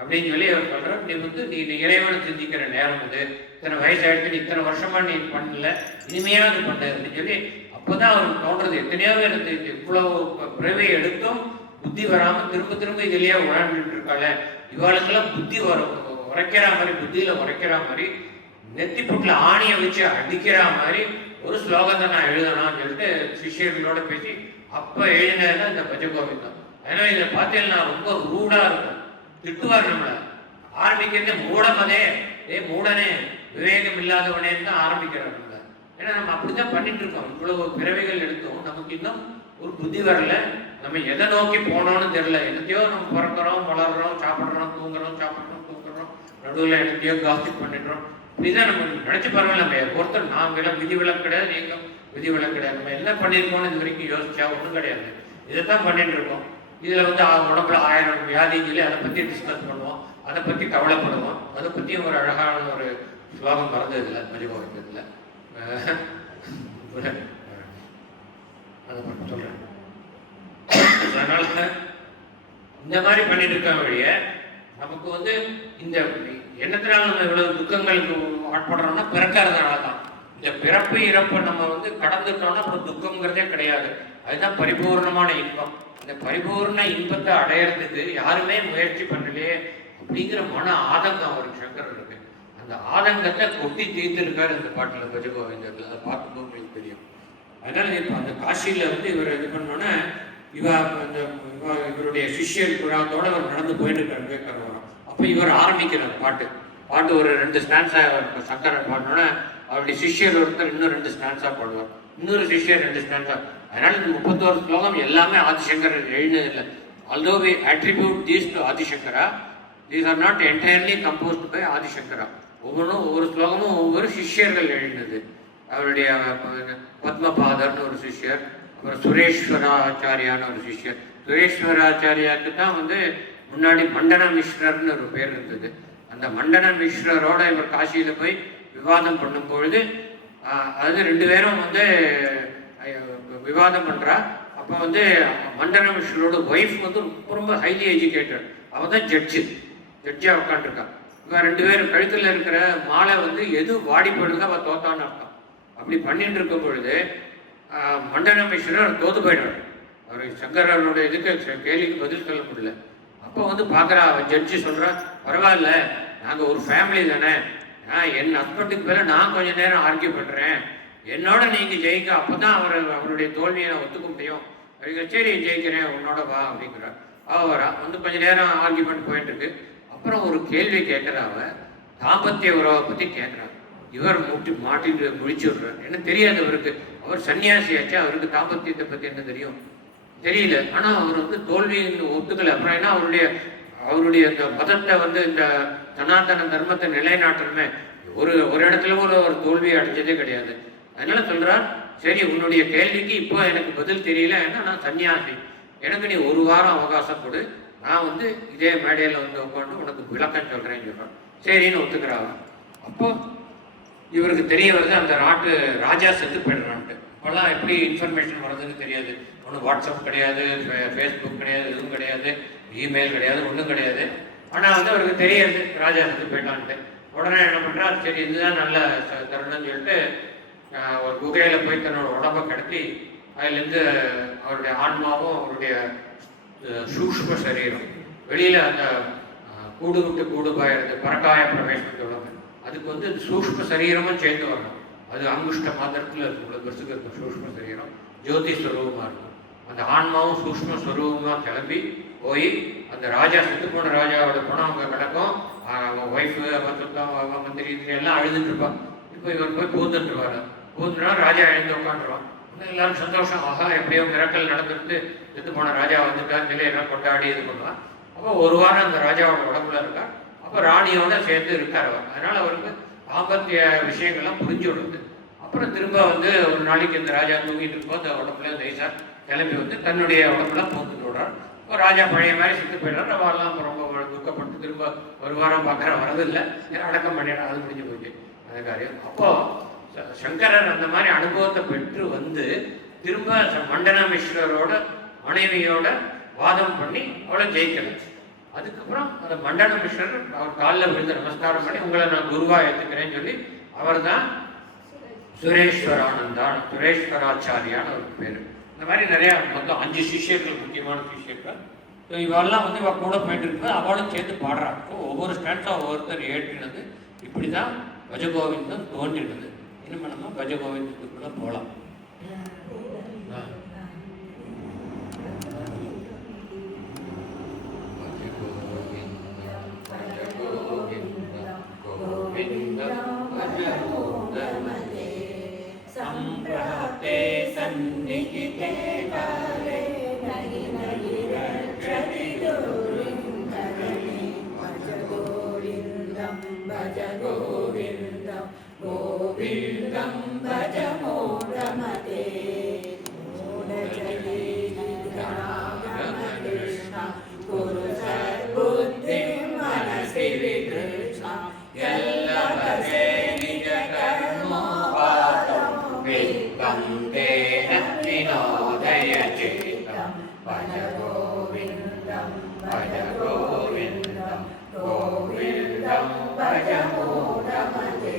அப்படின்னு சொல்லி அவர் சொல்கிறார். நீ வந்து நீ இறைவனை சிந்திக்கிற நேரம் இது, இத்தனை வயசாகிடுச்சு, நீ இத்தனை வருஷமாக நீ பண்ணல, இனிமையாவது பண்ண அப்படின்னு சொல்லி அப்போ தான் அவருக்கு தோன்றது. எத்தனையோ எனக்கு இவ்வளோ பிறவை எடுத்தும் புத்தி வராமல் திரும்ப திரும்ப இதுலேயே உழந்துட்டு இருக்காள, இவாளுக்கெல்லாம் புத்தி உரைக்கிற மாதிரி, புத்தியில் உரைக்கிற மாதிரி, நெத்தி பொட்டில் ஆணியை வச்சு அடிக்கிற மாதிரி ஒரு ஸ்லோகத்தை நான் எழுதணும்னு சொல்லிட்டு சிஷியர்களோட பேசி அப்போ எழுதினது இந்த பஜகோவிந்தம். ஏன்னா இதில் பார்த்தீங்கன்னா ரொம்ப ரூடாக இருக்கும். திட்டுவார் நம்மளை. ஆரம்பிக்கிறது மூடமதே, மூடனே, விவேகம் இல்லாதவனேன்னு தான் ஆரம்பிக்கிறார் நம்மளை. ஏன்னா நம்ம அப்படிதான் பண்ணிட்டு இருக்கோம். இவ்வளவு பிறவைகள் எடுத்தோம், நமக்கு இன்னும் ஒரு புத்தி வரல. நம்ம எதை நோக்கி போனோம்னு தெரியல. என்னத்தையோ நம்ம பிறக்கிறோம், வளர்றோம், சாப்பிட்றோம், தூங்குறோம், நடுவில் என்னத்தையோ காஸ்டிக் பண்ணிடுறோம். இப்படிதான் நம்ம நினைச்சு பரவாயில்ல. நம்ம ஒருத்தர் நாங்கள் விதிவிலக்கு கிடையாது, நீங்களும் விதிவிலக்கு கிடையாது. நம்ம என்ன பண்ணியிருக்கோம்னு இது வரைக்கும் யோசிச்சா ஒன்றும் கிடையாது. இதைத்தான் பண்ணிட்டு இருக்கோம். இதில் வந்து உடம்புல 1000 வியாதி சொல்லி அதை பற்றி டிஸ்கஸ் பண்ணுவோம், அதை பற்றி கவலைப்படுவோம். அதை பற்றி ஒரு அழகான ஒரு ஸ்லோகம் மறந்ததில்லை பரிபோகத்தில், அதை மட்டும் சொல்கிறேன். அதனால இந்த மாதிரி பண்ணிட்டு இருக்க வழிய நமக்கு வந்து இந்த என்னத்தினால நம்ம இவ்வளவு துக்கங்களுக்கு ஆட்படுறோம்னா பிறக்கிறதுனால தான். இந்த பிறப்பு இறப்பை நம்ம வந்து கடந்துட்டோம்னா அப்புறம் துக்கம்ங்கிறதே கிடையாது. அதுதான் பரிபூர்ணமான இன்பம். இந்த பரிபூர்ண இன்பத்தை அடையிறதுக்கு யாருமே முயற்சி பண்ணலையே அப்படிங்கிற மன ஆதங்கம் அவருக்கு சங்கர் இருக்கு. அந்த ஆதங்கத்தை கொட்டி தீர்த்திருக்காரு இந்த பாட்டில் பஜகோவிந்தத்தில். அதை பார்க்கும்போது உங்களுக்கு தெரியும். அதனால இப்போ அந்த காசியில் வந்து இவர் இது பண்ணோன்னே இவருடைய சிஷ்யர் புறாத்தோட அவர் நடந்து போயிட்டு இருக்காரு கேட்கறவரும். அப்போ இவர் ஆரம்பிக்கிறார் பாட்டு ஒரு 2 ஸ்டான்ஸா சங்கரன் பாடினோன்னே அவருடைய சிஷ்யர் ஒருத்தர் இன்னும் 2 ஸ்டான்ஸா பாடுவார், இன்னொரு சிஷ்யர் 2 ஸ்டான்ஸா. அதனால இந்த 31 ஸ்லோகம் எல்லாமே Adi Shankar எழுதினதில்லை. although we attribute these to Adi Shankara, these are not entirely composed by Adi Shankara. ஒவ்வொரு ஸ்லோகமும் ஒவ்வொரு சிஷ்யர்கள் எழுதினது. அவருடைய பத்மபாதர்னு ஒரு சிஷ்யர், அப்புறம் சுரேஸ்வராச்சாரியான்னு ஒரு சிஷ்யர். சுரேஸ்வராச்சாரியாவுக்கு தான் வந்து முன்னாடி மண்டன மிஸ்ரர்னு ஒரு பேர் இருந்தது. அந்த மண்டன மிஸ்ரரோட இவர் காசியில் போய் விவாதம் பண்ணும் பொழுது அது 2 பேரும் வந்து விவாதம் பண்ணுறா. அப்போ வந்து மண்டன மிஸ்ரரோட ஒய்ஃப் வந்து ரொம்ப ஹைலி எஜுகேட்டட், அவள் தான் ஜட்ஜாக உட்காந்துருக்கா. இவன் 2 பேரும் கழுத்தில் இருக்கிற மாலை வந்து எது வாடி போயிடுங்க அவள் தோத்தான்னு அர்த்தம். அப்படி பண்ணிட்டு இருக்கும் பொழுது மண்டன மிஸ்ரர் தோத்து போயிடுவார். அவர் சங்கரனுடைய இதுக்கு கேள்விக்கு பதில் சொல்ல முடியல. அப்போ வந்து பார்க்குறா ஜட்ஜி சொல்கிறா, பரவாயில்ல நாங்கள் ஒரு ஃபேமிலி தானே, என் ஹஸ்பண்டுக்கு மேலே நான் கொஞ்சம் நேரம் ஆர்கியூ பண்ணுறேன், என்னோட நீங்கள் ஜெயிக்க, அப்போ தான் அவருடைய தோல்வியை நான் ஒத்துக்க முடியும். சரி ஜெயிக்கிறேன் உன்னோட வா அப்படிங்கிறார். அவள் வரா வந்து கொஞ்சம் நேரம் ஆர்கியூ பண்ணி போயிட்டு இருக்கு. அப்புறம் ஒரு கேள்வி கேட்குறா, அவள் தாம்பத்திய உறவை பற்றி கேட்குறாங்க. இவர் மாட்டிட்டு முடிச்சு விடுறார். என்ன தெரியாது அவருக்கு, அவர் சன்னியாசியாச்சு, அவருக்கு தாம்பத்தியத்தை பற்றி என்ன தெரியும் தெரியல. ஆனால் அவர் வந்து தோல்வியின் ஒத்துக்கலை. அப்புறம் என்ன அவருடைய இந்த மதத்தை வந்து இந்த சனாதன தர்மத்தை நிலைநாட்டணுமே, ஒரு இடத்துல ஒரு தோல்வியை அடைஞ்சதே கிடையாது. அதனால சொல்றார், சரி உன்னுடைய கேள்விக்கு இப்போ எனக்கு பதில் தெரியல, ஏன்னா நான் சன்னியாசி, எனக்கு நீ 1 வாரம் அவகாசம் கொடு, நான் வந்து இதே மேடையில் வந்து உட்காந்து உனக்கு விளக்கம் சொல்கிறேன்னு சொல்கிறேன். சரின்னு ஒத்துக்கிறாங்க. அப்போ இவருக்கு தெரிய வருது அந்த நாட்டு ராஜா செத்து போயிடுறான்ட்டு. இப்போல்லாம் எப்படி இன்ஃபர்மேஷன் வர்றதுன்னு தெரியாது. ஒன்றும் வாட்ஸ்அப் கிடையாது, ஃபேஸ்புக் கிடையாது, எதுவும் கிடையாது, இமெயில் கிடையாது, ஒன்றும் கிடையாது. ஆனால் வந்து அவருக்கு தெரியாது ராஜா செத்து போயிட்டான்ட்டு. உடனே என்ன பண்ணுறா, சரி இதுதான் நல்ல தருணம்னு சொல்லிட்டு ஒரு குகையில் போய் தன்னோட உடம்பை கடத்தி அதுலேருந்து அவருடைய ஆன்மாவும் அவருடைய சூக்ஷ்ம சரீரம் வெளியில் அந்த கூடு விட்டு கூடு பாயிறது பரக்காய பிரவேசம் சொல்லுவாங்க. அதுக்கு வந்து சூக்ஷ்ம சரீரமும் சேர்ந்து வரணும். அது அங்குஷ்ட மாத்திரத்தில் இருக்கும், பெருசுக்கு இருக்கும் சூக்ஷ்ம சரீரம், ஜோதி ஸ்வரூபமாக இருக்கும். அந்த ஆன்மாவும் சூக்ஷ்ம ஸ்வரூபமாக கிளம்பி போய் அந்த ராஜா செத்து போன ராஜாவோட பணம் அவங்க கிடக்கும். அவன் ஒய்ஃபு, அவன் சுத்தம், அவன் மந்திரி எல்லாம் அழுதுட்டு இருப்பான். இப்போ இவர் போய் பூந்துட்டுருவார். பூந்துனா ராஜா எழுந்து உட்காந்துருவான். எல்லாரும் சந்தோஷம், ஆகா எப்படியோ மிரக்கல் நடந்துட்டு செத்து போன ராஜா வந்துட்டார் நிலையெல்லாம் கொண்டாடி இது பண்ணுவான். அப்போ 1 வாரம் அந்த ராஜாவோட உடம்புல இருக்கார். அப்போ ராணியோட சேர்ந்து இருக்கார் அவர். அதனால அவருக்கு தாம்பத்திய விஷயங்கள்லாம் புரிஞ்சு விடுது. அப்புறம் திரும்ப வந்து ஒரு நாளைக்கு இந்த ராஜா தூங்கிட்டு இருக்கும்போது அந்த உடம்புல நைசா கிளம்பி வந்து தன்னுடைய உடம்புலாம் போந்துட்டு விடுறார். இப்போ ராஜா பழைய மாதிரி செத்து போயிடுறார். அவெல்லாம் ரொம்ப துக்கப்பட்டு திரும்ப 1 வாரம் பார்க்குற வரதில்லை, அடக்கம் பண்ணிடுறார். அது முடிஞ்சு போச்சு அந்த காரியம். அப்போ சங்கரர் அந்த மாதிரி அனுபவத்தை பெற்று வந்து திரும்ப மண்டன மிஸ்ரரோட மனைவியோட வாதம் பண்ணி அவளை ஜெயிக்கலை. அதுக்கப்புறம் அந்த மண்டன மிஸ்ரர் அவர் காலில் விழுந்து நமஸ்காரம் பண்ணி உங்களை நான் குருவா ஏற்றுக்கிறேன்னு சொல்லி அவர் தான் சுரேஸ்வராச்சாரியான்னு ஒரு பேர். இந்த மாதிரி நிறையா மொத்தம் 5 சிஷ்யர்கள், முக்கியமான சிஷ்யர்கள். இவெல்லாம் வந்து இவ கூட போயிட்டு இருக்கும்போது அவளும் சேர்ந்து பாடுறாங்க. ஒவ்வொரு ஸ்டான்ஸாக ஒவ்வொருத்தர் ஏற்றினது. இப்படி தான் பஜகோவிந்தம் தோன்றினது. இன்னும் நம்ம பஜகோவிந்தத்துக்குள்ளே போகலாம். संप्रहते सन्निहिते काले नहि नहि रक्षति दुर्विन्दरणे भज गोविन्दं भज गोविन्दं भज गोविन्दं गोविन्दं भज मूढमते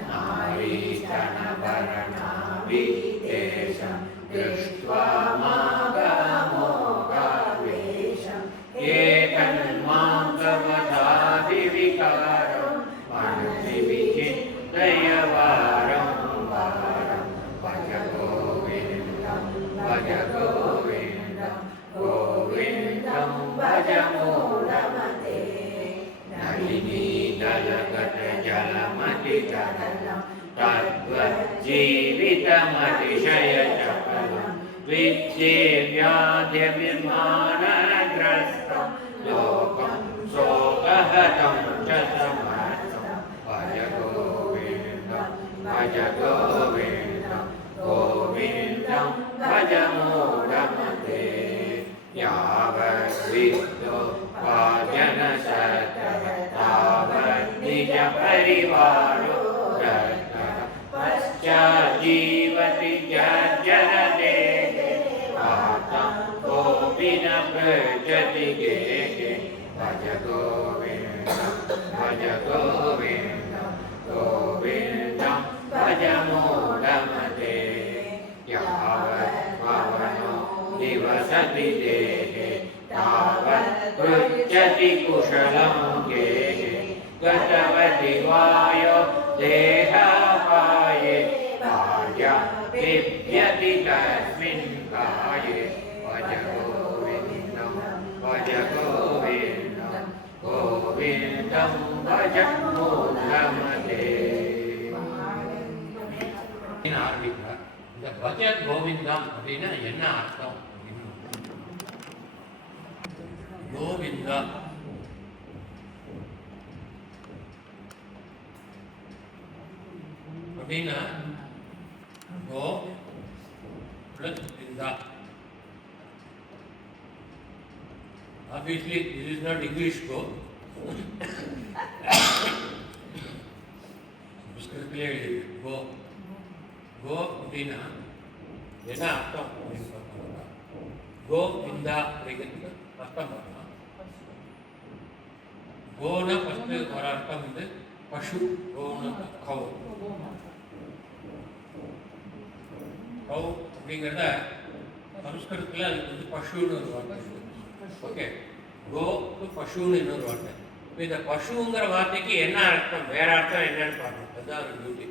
नारीस्तनभरणाभिदेशं दृष्ट्वा मागामोगावेशं एकन्माङ्गवदादिविकारं मनसि विचिन्तयवारं वारं भज गोविन्दं भज गोविन्दं गोविन्दं भज मूढमते नलिनीदलगतजलमतितरलं तद्वज्जीवितमतिशयचपलं विद्येव्याधिविमानग्रस्तं लोकं शोकहतं च समर्थं भज गोविन्दं भज गोविन्दं गोविन्दं भज मूढमते यावद्विद्यो जनसतः तावद्निजपरिवारो रतः पश्चाज्जीवति जर्जरदेहे वातं कोऽपि न पृच्छति गेहे भज गोविन्दं भज गोविन्दं गोविन्दं भज मूढमते यावत् पवनो निवसति देहे तावत् पृच्छति कुशलं गेहे गतवति वायो देहापाये भार्या बिभ्यति तस्मिन् काये भज गोविन्दं भज गोविन्दं गोविन्दं भज मूढमते ஆரம்பிக்கிறார். இந்த பஜ கோவிந்தம் அப்படின்னா என்ன அர்த்தம்? கோவிந்தா அப்படின்னா கோ plus விந்தா. Obviously, this is not English go. புஸ்தகத்திலே எழுதி கோ கோ அப்படின்னா என்ன அர்த்தம் அப்படின்னு பார்த்தோம்னா கோ விந்தா அப்படிங்கிறது அர்த்தம் பண்ணலாம். கோனா ஃபர்ஸ்ட் ஒரு அர்த்தம் வந்து பசு. கோனா கௌ. கௌ அப்படிங்கிறத சம்ஸ்கிருதத்தில் அதுக்கு வந்து பசுன்னு ஒரு வார்த்தை இருக்கு. ஓகே, கோக்கு பசுன்னு இன்னொரு வார்த்தை. இப்போ இந்த பசுங்கிற வார்த்தைக்கு என்ன அர்த்தம், வேற அர்த்தம் என்னன்னு பார்க்கணும். அதுதான் ஒரு டியூட்டி.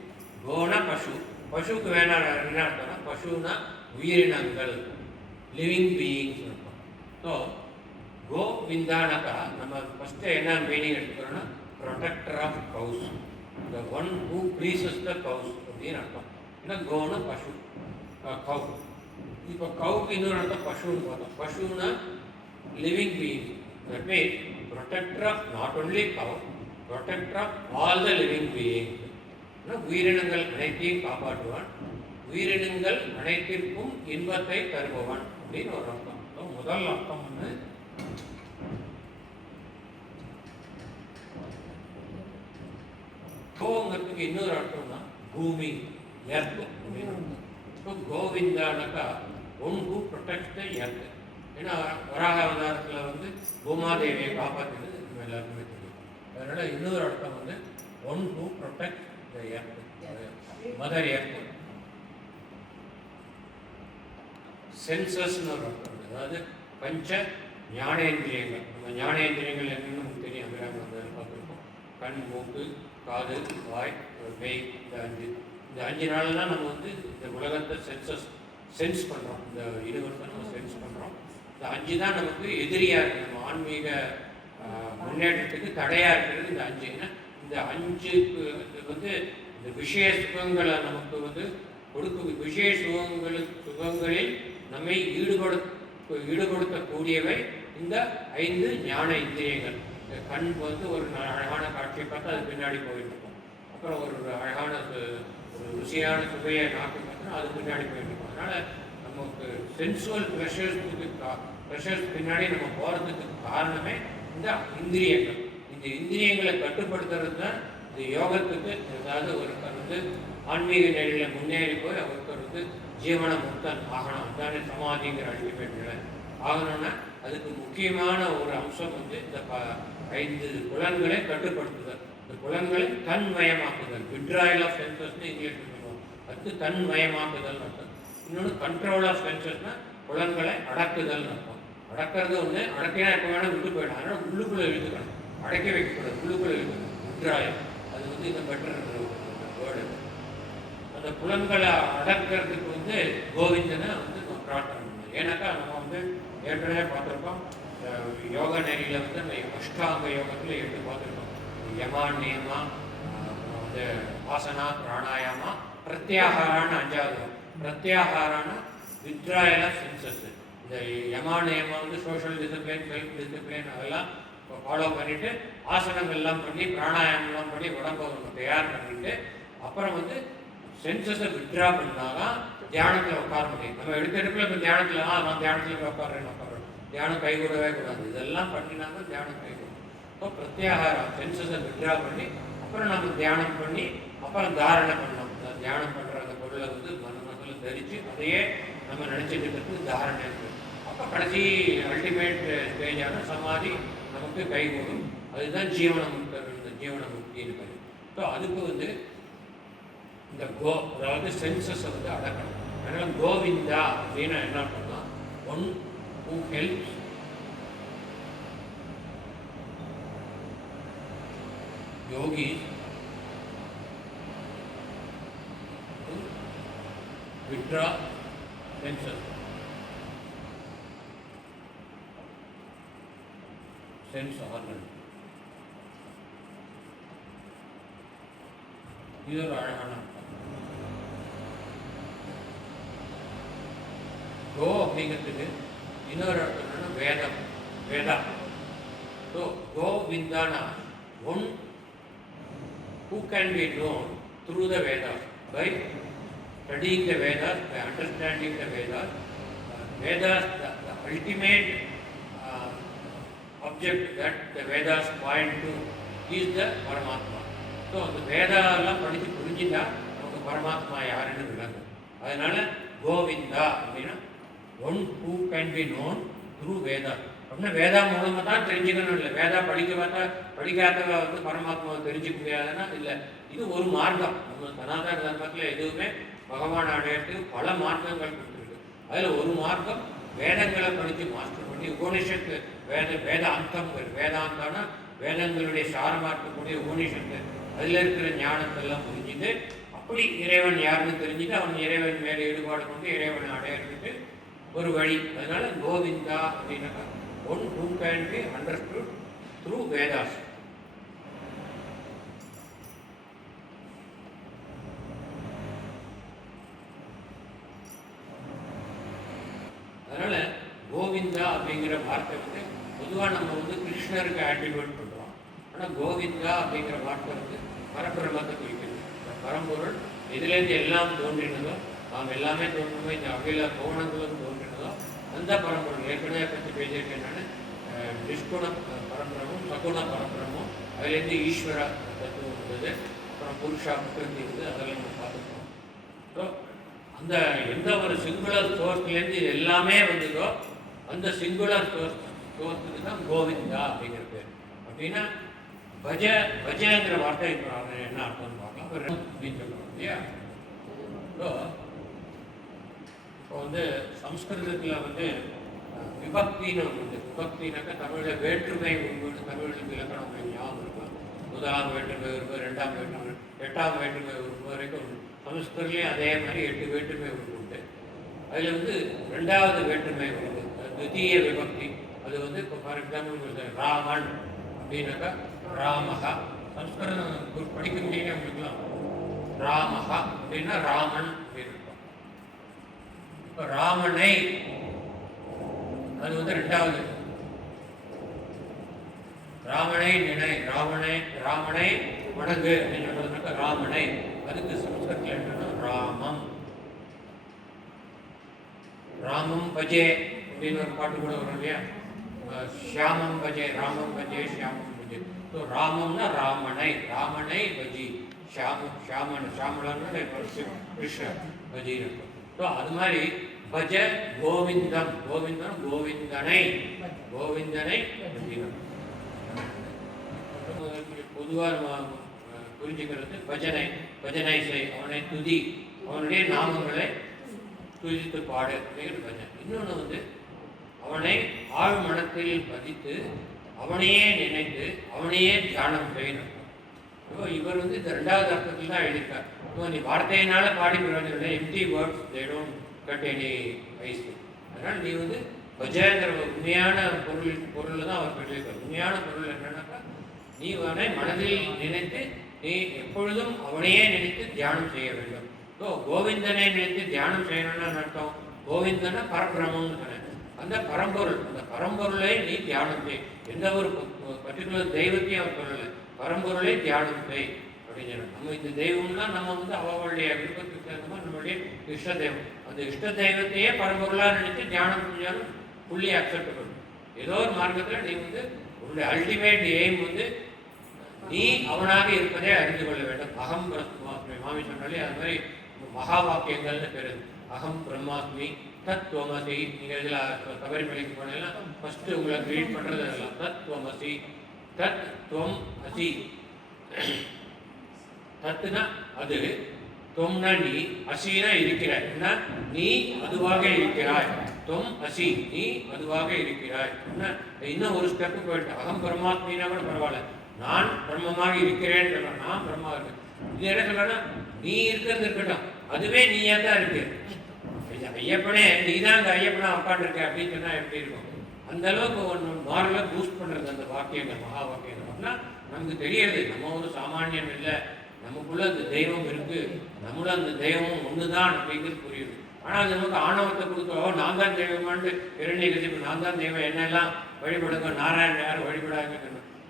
கோனா பசு. பசுவுக்கு வேணா என்ன அர்த்தம்னா பசுனா உயிரினங்கள், லிவிங் பீயிங்ஸ் இருக்கும். ஸோ கோவிந்தானாக்கா நம்ம ஃபஸ்ட்டு என்ன மீனிங் எடுத்துக்கிறோன்னா protector of cows, the one who pleases the cows அப்படின்னு அர்த்தம். ஏன்னா கோனா பசு, கவு. இப்போ கவுக்கு இன்னொரு அர்த்தம் பசுன்னு பார்த்தோம். பசுனா living being. That means protector of not only cow, protector of all the living beings. உயிரினங்கள் அனைத்தையும் காப்பாற்றுவான், உயிரினங்கள் அனைத்திற்கும் இன்பத்தை தருபவன் அப்படின்னு ஒரு அர்த்தம். முதல் அர்த்தம் வந்து கோங்கிறதுக்கு இன்னொரு அர்த்தம்னா பூமி, எர்த் அப்படின்னு அர்த்தம். ஸோ கோவிந்தானாக்கா one who protect the earth. ஏன்னா வராக அவதாரத்தில் வந்து பூமாதேவியை காப்பாற்றுறது நம்ம எல்லாருக்குமே தெரியும். அதனால் இன்னொரு அர்த்தம் வந்து one who protect the earth, mother earth. சென்சஸ்ன்னு ஒரு அர்த்தம். அதாவது பஞ்ச ஞானேந்திரியங்கள். நம்ம ஞானேந்திரியங்கள் என்னன்னு நமக்கு தெரியும். அபிராமத்தில் பார்த்துருக்கோம். கண், மூக்கு, காது, வாய், மெய். இந்த அஞ்சு நாள் தான் நம்ம வந்து இந்த உலகத்தை சென்ஸ் பண்ணுறோம். இந்த யூனிவர்ஸை நம்ம சென்ஸ் பண்ணுறோம். இந்த அஞ்சு தான் நமக்கு எதிரியாக இருக்குது. நம்ம ஆன்மீக முன்னேற்றத்துக்கு தடையாக இருக்கிறது இந்த அஞ்சு. ஏன்னா இந்த அஞ்சுக்கு வந்து இந்த விஷய சுகங்களை நமக்கு வந்து கொடுக்க, விஷய சுகங்களில் நம்மை ஈடுபடுத்தக்கூடியவை இந்த 5 ஞான இந்திரியங்கள். இந்த கண் வந்து ஒரு அழகான காட்சியை பார்த்து அது பின்னாடி போயிட்டுருக்கும். அப்புறம் ஒரு அழகான ஒரு ருசியான சுவையை நாக்கு பார்த்தோன்னா அது பின்னாடி போயிட்டுருக்கும். அதனால் நமக்கு சென்சுவல் ப்ரெஷர்ஸ் பின்னாடி நம்ம போகிறதுக்கு காரணமே இந்த இந்திரியங்கள். இந்த இந்திரியங்களை கட்டுப்படுத்துறது தான் இந்த யோகத்துக்கு. அதாவது ஒருத்தர் வந்து ஆன்மீக நிலையில் முன்னேறி போய் ஒருத்தர் வந்து ஜீவன முக்தன் ஆகணும். அதுதானே சமாதிங்கிற அல்டிமேட் நிலை. ஆகணும்னா அதுக்கு முக்கியமான ஒரு அம்சம் வந்து இந்த 5 புலன்களை கட்டுப்படுத்துதல். இந்த புலன்களை தன்மயமாக்குதல். விட்ராயல் ஆஃப் சென்சஸ்ன்னு இங்கிலீஷில் சொல்லுவோம். அதுக்கு தன்மயமாக்குதல் அர்த்தம். இன்னொன்று கண்ட்ரோல் ஆஃப் சென்சஸ்னா புலன்களை அடக்குதல் அர்த்தம். அடக்கிறது ஒன்று, அடக்கினா எப்போ வேணால் விட்டு போயிடும். அதனால் உள்ளுக்குள்ளே இழுத்துக்கணும், அடக்கி வைக்கக்கூடாது, உள்ளுக்குள்ளே இழுக்கணும். விட்ராயல் அது வந்து இந்த பெட்டர் வேர்டு. அந்த புலன்களை அடக்கிறதுக்கு வந்து கோவிந்தனை வந்து நம்ம பிரார்த்தனை பண்ணணும். ஏன்னாக்கா நம்ம வந்து ஏற்கனவே பார்த்துருக்கோம், யோக நெறியில் வந்து அந்த அஷ்டாங்க யோகத்தில் எடுத்து பார்த்துருக்கோம். யமா நியமா, அப்புறம் வந்து ஆசனா, பிராணாயாமா, பிரத்யாகாரான 5வது. பிரத்யாகாரான வித்ராயல சென்சஸ். இந்த யமா நியமா வந்து சோஷியல் டிசிப்ளின், செல்ஃப் டிசிப்ளின் அதெல்லாம் ஃபாலோ பண்ணிவிட்டு ஆசனங்கள்லாம் பண்ணி பிராணாயாமம்லாம் பண்ணி உடம்பை தயார் பண்ணிட்டு அப்புறம் வந்து சென்சஸை வித்ரா பண்ணாதான் தியானத்தில் உட்கார முடியும். நம்ம எடுக்கிறதுக்குள்ள இப்போ தியானத்தில் நான் தியானத்தில் உட்காடுறேன். தியானம் கைகூடவே கூடாது. இதெல்லாம் பண்ணினாங்க தியானம் கைகூடும். இப்போ பிரத்யாகாரம் சென்சஸை வித்ரா பண்ணி அப்புறம் நம்ம தியானம் பண்ணி அப்புறம் தாரணை பண்ணோம். தியானம் பண்ணுற அந்த பொருளை வந்து மனதில் தரித்து அதையே நம்ம நினச்சிட்டு இருக்கிறது தாரணை இருக்குது. அப்போ கடைசி அல்டிமேட் ஸ்டேஜான சமாதி நமக்கு கைகூடும். அதுதான் ஜீவன முக்தி இருக்குது. ஸோ அதுக்கு வந்து இந்த அதாவது சென்சஸை வந்து அடக்கணும். அதனால் கோவிந்தா அப்படின்னு என்ன பண்ணலாம், one who helps yogis to withdraw sense organ. இது ஒரு அழகான கோ அப்படிங்கிறதுக்கு இன்னொரு அர்த்தம் என்னன்னா வேதம், வேதா. ஸோ கோவிந்தானா one who can be known through the Vedas, by studying the Vedas, by understanding the Vedas. Vedas, the ultimate object that the Vedas point to is the Paramatma. So அந்த வேதாலாம் படித்து புரிஞ்சுட்டா நமக்கு பரமாத்மா யாருன்னு விளங்கும். அதனால கோவிந்தா அப்படின்னா one who can be known through Veda. அப்படின்னா வேதா மூலமாக தான் தெரிஞ்சுக்கணும் இல்லை. வேதா படிக்காதவ வந்து பரமாத்மாவை தெரிஞ்சுக்க முடியாதுன்னா இல்லை. இது ஒரு மார்க்கம். நம்ம சனாதன தர்மத்தில் எதுவுமே பகவான் அடையத்துக்கு பல மார்க்கங்கள் கொடுத்துருக்கு. அதில் ஒரு மார்க்கம் வேதங்களை படித்து மாஸ்டர் பண்ணி உபனிஷத்து வேதாந்தம். வேதாந்தானா வேதங்களுடைய சாரமாக இருக்கக்கூடிய உபனிஷத்து, அதில் இருக்கிற ஞானத்தெல்லாம் புரிஞ்சுட்டு அப்படி இறைவன் யாருன்னு தெரிஞ்சுட்டு அவன் இறைவன் மேலே ஈடுபாடு கொண்டு இறைவனை அடையிறதுக்கு ஒரு வழி. அதனால கோவிந்தா அப்படின்னாக்கா one who can B understood through Vedas. அதனால கோவிந்தா அப்படிங்கிற வார்த்தை வந்து பொதுவாக நம்ம வந்து கிருஷ்ணருக்கு ஆட்ரிபியூட் பண்ணுறோம். ஆனால் கோவிந்தா அப்படிங்கிற வார்த்தை வந்து பரபிரமத்தை குறிக்கிறது. பரம்பொருள் இதுலேருந்து எல்லாம் தோன்றினதோ, நாம் எல்லாமே தோன்றுமோ, இந்த அகில கோணங்களும் தோன்றினதோ அந்த பரம்பொருள். ஏற்கனவே பற்றி பேசியிருக்கேன் நான். நிஷ்குண பரம்பரமும் சகுண பரம்பரமும், அதுலேருந்து ஈஸ்வர தத்துவம் இருந்தது, அப்புறம் புருஷா பிரகிருதி இருந்தது, அதெல்லாம் நம்ம பார்த்துருக்கோம். ஸோ அந்த எந்த ஒரு சிங்குலர் சோர்ஸ்லேருந்து எல்லாமே வந்ததோ அந்த சிங்குலர் சோர்ஸுக்கு தான் கோவிந்தா அப்படிங்கிற பேர். அப்படின்னா பஜங்கிற வார்த்தை இப்போ என்ன அர்த்தம்னு பார்க்கலாம். அப்படின்னு சொல்லுவோம் இல்லையா. ஸோ இப்போ வந்து சம்ஸ்கிருதத்தில் வந்து விபக்தின்னு ஒன்று. விபக்தினாக்கா தமிழில் வேற்றுமை உண்டு. தமிழுக்கு இலக்கணம் உங்களுக்கு ஞாபகம் இருக்கும். முதலாம் வேற்றுமை உறுப்பு, 2ஆம் வேற்றுமை, 8ஆம் வேற்றுமை உறுப்பு வரைக்கும் உண்டு. சமஸ்கிருதத்துலேயும் அதே மாதிரி 8 வேற்றுமை உறுப்பு உண்டு. அதில் வந்து 2வது வேற்றுமை உறுப்பு தித்தீய விபக்தி. அது வந்து இப்போ ஃபார் எக்ஸாம்பிள் ராமன் அப்படின்னாக்கா ராமஹா. சம்ஸ்கிருதம் படிக்க முடியுங்க அப்படிங்களாம். ராமஹா அப்படின்னா ராமன் அப்படின்னு இருக்கும். இப்போ ராமனை அது வந்து 2வது. ராமனை நினை, ராமனை வணங்கு அப்படின்னு சொல்றதுனாக்கா ராமனை. அதுக்கு சம்ஸ்கிருதத்தில் என்னன்னா ராமம். ராமம் பஜே அப்படின்னு ஒரு பாட்டு கூட வரும் இல்லையா. ஷியாமம் பஜே, ராமம் பஜே, ஷியாமம் பஜே. ஸோ ராமம்னா ராமனை பஜி. ஷியாமன் ஷியாமலன்னு கிருஷ்ண பஜின்னு இருக்கும். ஸோ அது மாதிரி பஜ கோவிந்தம். கோவிந்தம் கோவிந்தனை, கோவிந்தனை பஜினம். பொதுவாக புரிஞ்சுக்கிறது பஜனை, பஜனை செய், அவனை துதி, அவனுடைய நாமங்களை துதித்து பாடு அப்படிங்கிற பஜனை. இன்னொன்று வந்து அவனை ஆழ் மனத்தில் பதித்து அவனையே நினைத்து அவனையே தியானம் செய்யணும். இவர் வந்து இந்த ரெண்டாவது அர்த்தத்தில் தான் எழுதியிருக்கார். நீ வார்த்தையினால பாடி பிரயோஜனம், empty words they don't cut any vice. அதனால் நீ வந்து பஜங்கிற உண்மையான பொருள் தான் அவர் சொல்லியிருக்கார். உண்மையான பொருள் என்னன்னாக்கா, நீ அவனை மனதில் நினைத்து நீ எப்பொழுதும் அவனையே நினைத்து தியானம் செய்ய வேண்டும். ஸோ கோவிந்தனை நினைத்து தியானம் செய்யணும்னு அர்த்தம். கோவிந்தனை பரபிரமம்னு சொன்னேன். அந்த பரம்பொருள், அந்த பரம்பொருளை நீ தியானம் செய். எந்த ஒரு பர்டிகுலர் தெய்வத்தையும் அவர் சொல்லலை, பரம்பொருளை தியானம் செய் அப்படின்னு சொன்னார். நம்ம இந்த தெய்வம்னா நம்ம வந்து அவளுடைய விருப்பத்துக்கு தகுந்த மாதிரி நம்மளுடைய இஷ்ட தெய்வம், அந்த இஷ்ட தெய்வத்தையே பரம்பொருளாக நினைத்து தியானம் செஞ்சாலும் ஃபுல்லி அக்செப்டபிள். ஏதோ ஒரு மார்க்கத்தில் நீ வந்து உன்னுடைய அல்டிமேட் எய்ம் வந்து நீ அவனாக இருப்பதை அறிந்து கொள்ள வேண்டும். அகம் பிரம்மாஸ்மி, மாமி சொன்னாலே அது மாதிரி மகா வாக்கியங்கள்னு பேரு. அகம் பிரம்மாஸ்மி தத்துவமசி. நீங்கள் இதில் சபரிமலைக்கு போனீங்கன்னா ஃபஸ்ட்டு உங்களுக்கு ரீட் பண்ணுறது எல்லாம் தத்துவமசி, தத் துவம் அசி. தத்துனா அது, தொம்னா நீ, அசினா இருக்கிறாய், நீ அதுவாக இருக்கிறாய். தொம் அசி, நீ அதுவாக இருக்கிறாய். இன்னும் ஒரு ஸ்டெப்பு போயிட்டு அகம் பிரம்மாஸ்மின்னா கூட பரவாயில்ல, நான் பிரம்மமாக இருக்கிறேன்னு சொல்றேன். நான் பிரம்மா இருக்கேன். இது என்ன சொல்றேன்னா, நீ இருக்கிறது இருக்கட்டும், அதுவே நீயா தான் இருக்கு. ஐயப்பனே நீ தான் அந்த ஐயப்பனா உட்காந்துருக்க அப்படின்னு சொன்னா எப்படி இருக்கும்? அந்த அளவுக்கு ஒன்று மாரலாக பூஸ்ட் பண்ணுறது அந்த வாக்கியங்கள், மகா வாக்கியங்கள். அப்படின்னா நமக்கு தெரியாது நம்ம ஒரு சாமானியம் இல்லை, நமக்குள்ள அந்த தெய்வம் இருக்கு, நம்மளும் அந்த தெய்வமும் ஒன்று தான் அப்படிங்கிறது புரியுது. ஆனால் அது நமக்கு ஆணவத்தை கொடுத்தோ, நான் தான் தெய்வமானு இரண்டை கதிப்பு, நான் தான் தெய்வம், என்னெல்லாம் வழிபடுங்க, நாராயணன் யாரும் வழிபடாங்க,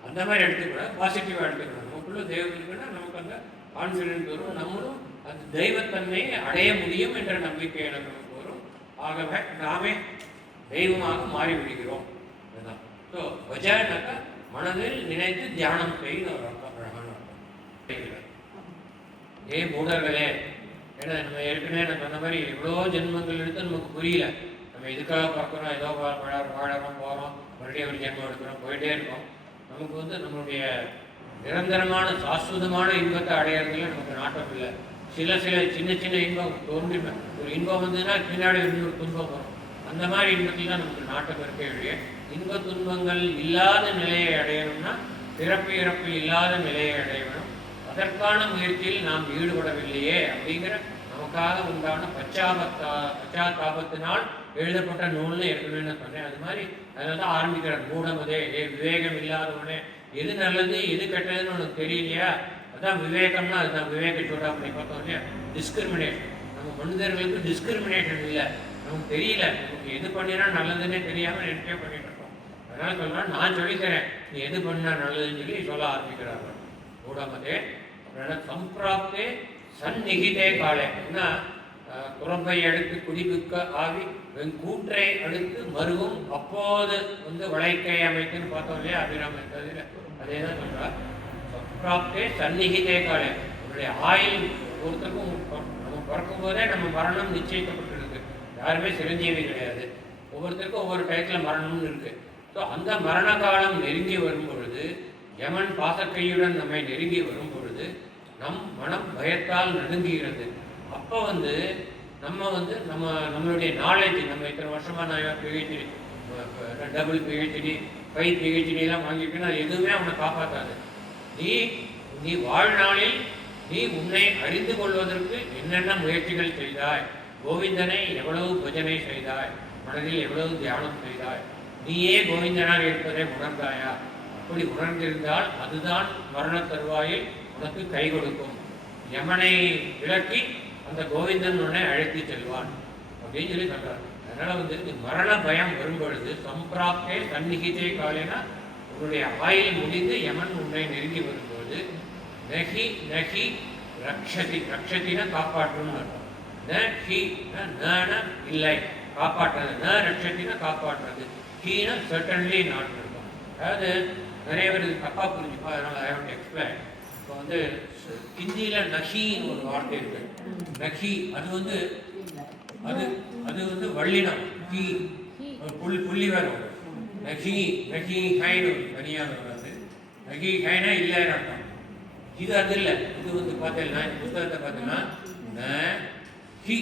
அந்த மாதிரி எடுத்துக்கூடாது. பாசிட்டிவாக எடுத்துக்கணும். நமக்குள்ள தெய்வம் இருக்குன்னா நமக்கு அந்த கான்ஃபிடென்ஸ் வரும், நம்மளும் அந்த தெய்வத்தன்மையை அடைய முடியும் என்ற நம்பிக்கை எனக்கு நமக்கு வரும். ஆகவே நாமே தெய்வமாக மாறிவிடுகிறோம். அதுதான். ஸோ பஜனாக்கா மனதில் நினைத்து தியானம் செய்து ஒரு அர்த்தம், அழகான அர்த்தம். மூடர்களே, ஏன்னா நம்ம ஏற்கனவே நான் சொன்ன மாதிரி எவ்வளோ ஜென்மங்கள் எடுத்து நமக்கு புரியல. நம்ம இதுக்காக பார்க்குறோம், ஏதோ வாழறோம், போகிறோம், மறுபடியும் ஒரு ஜென்மம் எடுக்கிறோம், போயிட்டே இருக்கோம். நமக்கு வந்து நம்மளுடைய நிரந்தரமான சாஸ்வதமான இன்பத்தை அடையிறதுல நமக்கு நாட்டம் இல்லை. சில சின்ன சின்ன இன்பம் தோன்றி, ஒரு இன்பம் வந்ததுன்னா பின்னாடி இன்னொரு துன்பம் வரும். அந்த மாதிரி இன்பத்தில் தான் நமக்கு நாட்டம் இருக்க வேண்டிய. இன்ப துன்பங்கள் இல்லாத நிலையை அடையணும்னா பிறப்பு இறப்பு இல்லாத நிலையை அடையணும். அதற்கான முயற்சியில் நாம் ஈடுபடவில்லையே அப்படிங்கிற நமக்காக உண்டான பச்சாத்தாபத்தினால் எழுதப்பட்ட நூல்னு ஏற்கனவே சொன்னேன். அது மாதிரி அதனால தான் ஆரம்பிக்கிறார். மூடமதே, விவேகம் இல்லாதவனே, எது நல்லது எது கெட்டதுன்னு உனக்கு தெரியலையா? அதான் விவேகம்னா அதுதான். விவேக சோடா அப்படி பார்த்தோம் இல்லையா, டிஸ்கிரிமினேஷன். நம்ம மனிதர்களுக்கு டிஸ்கிரிமினேஷன் இல்லை, நமக்கு தெரியல, நமக்கு எது பண்ணினா நல்லதுன்னே தெரியாமல் நினைச்சே பண்ணிட்டு இருக்கோம். அதனால சொல்கிறேன், நான் சொல்லித்தரேன், நீ எது பண்ணா நல்லதுன்னு சொல்லி சொல்ல ஆரம்பிக்கிறார்கள். மூடமதே சம்பிராப்தே சந்நிகிதே காலே. ஏன்னா குரம்பை அடுத்து குடிபுக்க ஆவி கூற்றை அடுத்து மருவும் அப்போது வந்து வளைக்கை அமைக்குன்னு பார்த்தோம் இல்லையா, அபிராம தவிர அதே தான் சொல்றார். சம்பிராப்தே சந்நிகிதே காலே. உன்னுடைய ஆயுள் ஒருத்தருக்கும் நம்ம பிறக்கும் போதே நம்ம மரணம் நிச்சயிக்கப்பட்டிருக்கு. யாருமே சிரஞ்சீவி கிடையாது. ஒவ்வொருத்தருக்கும் ஒவ்வொரு டயத்தில் மரணம்னு இருக்கு. ஸோ அந்த மரண காலம் நெருங்கி வரும் பொழுது, யமன் பாசக்கையுடன் நம்மை நெருங்கி வரும் பொழுது நம் மனம் பயத்தால் நடுங்குகிறது. அப்போ வந்து நம்மளுடைய நாலேஜ், நம்ம இத்தனை வருஷமாக நான் பிஹெச்டி, டபுள் பிஹெச்டி, 5 பிஹெச்டிலாம் வாங்கிட்டுன்னா எதுவுமே அவனை காப்பாற்றாது. நீ வாழ்நாளில் நீ உன்னை அறிந்து கொள்வதற்கு என்னென்ன முயற்சிகள் செய்தாய், கோவிந்தனை எவ்வளவு பஜனை செய்தாய், மனதில் எவ்வளவு தியானம் செய்தாய், நீயே கோவிந்தனாக இருப்பதை உணர்ந்தாயா? அப்படி உணர்ந்திருந்தால் அதுதான் மரண தருவாயில் உனக்கு கை கொடுக்கும். யமனை விலக்கி அந்த கோவிந்தன் உன்னை அழைத்து செல்வான் அப்படின்னு சொல்லி சொல்றாரு. அதனால வந்து மரண பயம் வரும்பொழுது சம்பிராப்தே சந்நிகிதே காலேனா, உன்னுடைய ஆயில் முடிந்து யமன் உன்னை நெருங்கி வரும்பொழுது நகி நகி ரக்ஷதி, ரக்ஷத்தினா காப்பாற்றணும்னு அர்த்தம். நி இல்லை காப்பாற்றுறது, ந ரக்ஷத்தினா காப்பாற்றுறது, ஹீனா சர்டன்லி நாட் இருக்கும். அதாவது நிறைய பேர் இது தப்பாக புரிஞ்சுப்பா, அதனால் ஐ ஹவ் டு எக்ஸ்பிளைன். இப்போ வந்து ஹிந்தியில் நஹின்னு ஒரு வார்த்தை இருக்கு. நஹி அது வந்து வள்ளினம் ஹி புள்ளி வரும். நகி நகி ஹைன்னு தனியாக வராது. நகி ஹைனா இல்லைன்னு அர்த்தம். இது அது இல்லை. இது பார்த்தீங்கன்னா இந்த புத்தகத்தை பார்த்தீங்கன்னா ந ஹி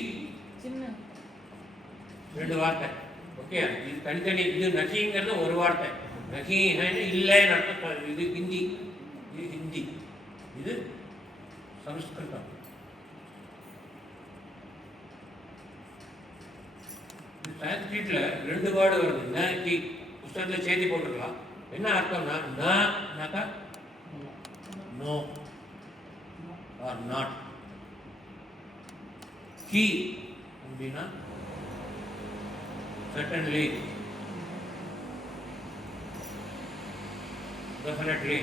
ரெண்டு வார்த்தை. ஓகே, இது தனித்தனி. இது நகிங்கிறது ஒரு வார்த்தை. நகி ஹைனா இல்லைன்னு அர்த்தம். இது ஹிந்தி, இது ஹிந்தி, இது சமஸ்கிருதம். சான்ஸ்கிரிட்ல ரெண்டு வேர்டு வருது. ந கி புத்தகத்தில் சேர்த்து போட்டுருக்கலாம். என்ன அர்த்தம்னா நாக்கா நோ ஆர் நாட். கி அப்படின்னா certainly, definitely,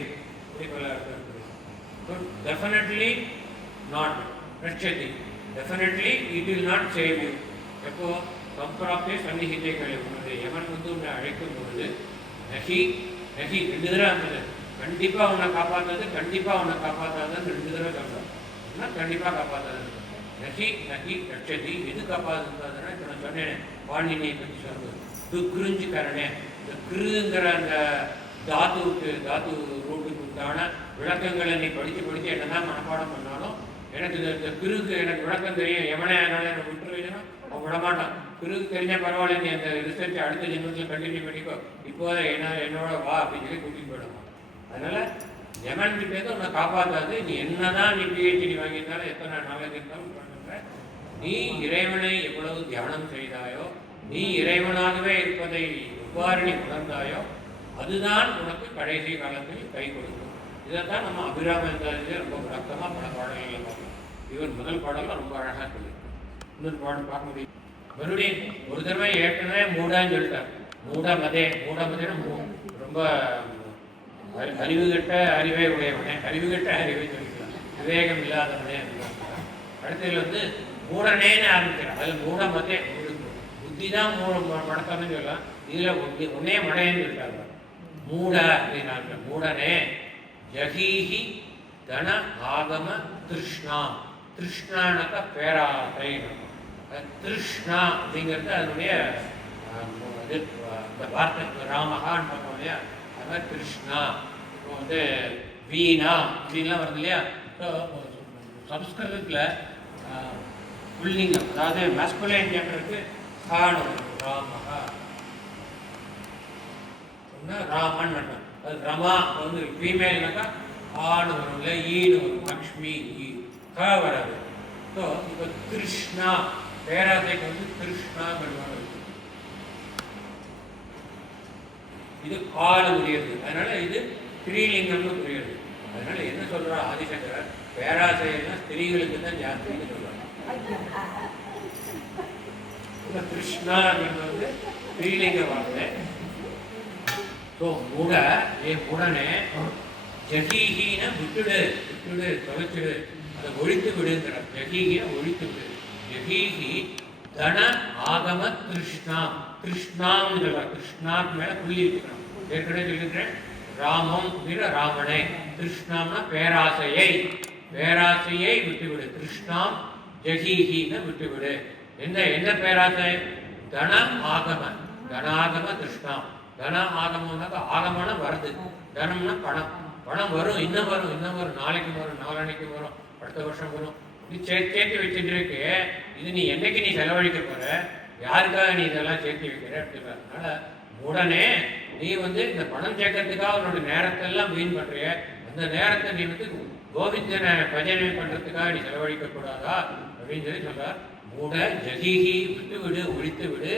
definitely not. Definitely it will not save you. எப்போ சம்பிராப்திய சன்னிஹிதைகள் உனது எவன் உன்னை அழைக்கும் பொழுது நகி நகி 2 தடவை இருந்தது. கண்டிப்பா உன்னை காப்பாற்றது, கண்டிப்பா உன்னை காப்பாற்றாதுன்னு 2 தடவை சொல்றான். கண்டிப்பா காப்பாற்றாது. நகி நகி ரட்சதி. எது காப்பாற்றுறதுன்னா இப்போ நான் சொன்னேன் பாணினியை பற்றி சொல்றது. துக்ருஞ்சு கரணே. இந்த கிருங்கிற அந்த தாத்து ரூட்டுக்கு உண்டான விளக்கங்களை நீ படித்து என்னதான் மனப்பாடம் பண்ணாலும் எனக்கு இந்த கிருக்கு எனக்கு விளக்கம் தெரியும். எவனே அதனால எனக்கு விட்டுருவீங்கன்னா அவன் விடமாட்டான். கிருக்கு தெரிஞ்சால் பரவாயில்ல, நீ அந்த ரிசர்ச் அடுத்த ஜென்மத்தில் கண்டினியூ பண்ணிக்கோ, இப்போதான் என்னோட வா அப்படின்னு சொல்லி கூட்டிகிட்டு போயிடுவான். அதனால எவன் கிட்டேருந்து உன்னை காப்பாற்றாது. நீ என்னதான் நீ பிஹெச்டி வாங்கியிருந்தாலும் எத்தனை நாலேஜ் இருந்தாலும் பண்ணுற, நீ இறைவனை எவ்வளவு தியானம் செய்தாயோ, நீ இறைவனாகவே இருப்பதை எவ்வாறு நீ உணர்ந்தாயோ, அதுதான் உனக்கு கடைசி காலத்தில் கை கொடுக்கும். இதைத்தான் நம்ம அபிராம ரொம்ப விளக்கமாக பல பாடல்களில் பார்க்கலாம். இவர் முதல் பாடலாம் ரொம்ப அழகாக சொல்லியிருக்கார். இன்னொரு பாடல் பார்க்க முடியும். மறுபடியும் ஒரு தடவை ஏற்கனவே மூடான்னு சொல்லிட்டார். மூடமதேனா ரொம்ப அறிவுகட்ட அறிவே உடையவனே, அறிவுகட்ட அறிவை சொல்லிக்கலாம், விவேகம் இல்லாதவனே. அடுத்ததில் மூடனேன்னு ஆரம்பிக்கிறார். அதில் மூடமதே புத்தி தான் மடக்கணும்னு சொல்லலாம். இதில் ஒன்னே மடையன்னு சொல்லிட்டாங்க. மூட அப்படின்னு மூடனே ஜகீஹி தன ஆகம திருஷ்ணா. திருஷ்ணானாக்கா பேராசை. திருஷ்ணா அப்படிங்கிறது அதனுடைய இந்த வார்த்தை ராமகான்னு பார்த்தோம் இல்லையா, அது மாதிரி கிருஷ்ணா. இப்போ வீணா அப்படின்லாம் வருது இல்லையா. சம்ஸ்கிருதத்தில் புல்லிங்கம், அதாவது மேஸ்குலைன் ஜெண்டருக்கு காணு ராமகா ராமன் அர்த்தம். அது ரமா ஃபீமேல்னாக்கா ஆணு வரும் இல்லை, ஈடு வரும், லக்ஷ்மி க வராது. ஸோ இப்போ கிருஷ்ணா பேராசைக்கு கிருஷ்ணா பெருமாள். இது கால முடியாது, அதனால இது ஸ்திரீலிங்கம்னு புரியுது. அதனால என்ன சொல்றா ஆதிசங்கரர், பேராசைன்னா ஸ்திரீகளுக்கு தான் ஜாஸ்தின்னு சொல்றாங்க. கிருஷ்ணா அப்படின்றது ஸ்திரீலிங்க வார்த்தை. ஸோ மூட மூடனே ஜகீகின விட்டுடு தொலைச்சிடு, அதை ஒழித்து விடுங்கிறார். ஜகீகின ஒழித்து விடு. ஜகீகி தன ஆகம கிருஷ்ணா. கிருஷ்ணான்னு சொல்றார். கிருஷ்ணாக்கு மேல புள்ளி வச்சுக்கணும். ஏற்கனவே சொல்லியிருக்கிறேன். ராமம் அப்படின்ற ராமனே. கிருஷ்ணாம்னா பேராசையை விட்டுவிடு. கிருஷ்ணாம் ஜகீகின்னு விட்டுவிடு. என்ன பேராசை? தன ஆகம. தனாகம கிருஷ்ணாம். தன ஆகமம்னாக்கா ஆகமம்னா வருது, தனம்னா பணம் வரும், இன்னும் வரும், நாளைக்கு வரும், நாளானைக்கு வரும், அடுத்த வருஷம் வரும். நீ சேர்த்து வச்சுட்டு இருக்கு. இது நீ என்னைக்கு நீ செலவழிக்க போற, யாருக்காக நீ இதெல்லாம் சேர்த்து வைக்கிற அப்படின்னா. அதனால உடனே நீ இந்த பணம் சேர்க்கறதுக்காக உன்னோட நேரத்தை எல்லாம் வீண் பண்றிய. அந்த நேரத்தை நீ கோவிந்தனை பஜனை பண்றதுக்காக நீ செலவழிக்க கூடாதா அப்படின்னு சொல்லி சொல்றார். மூட ஜகீகி விட்டுவிடு, ஒழித்து விடு.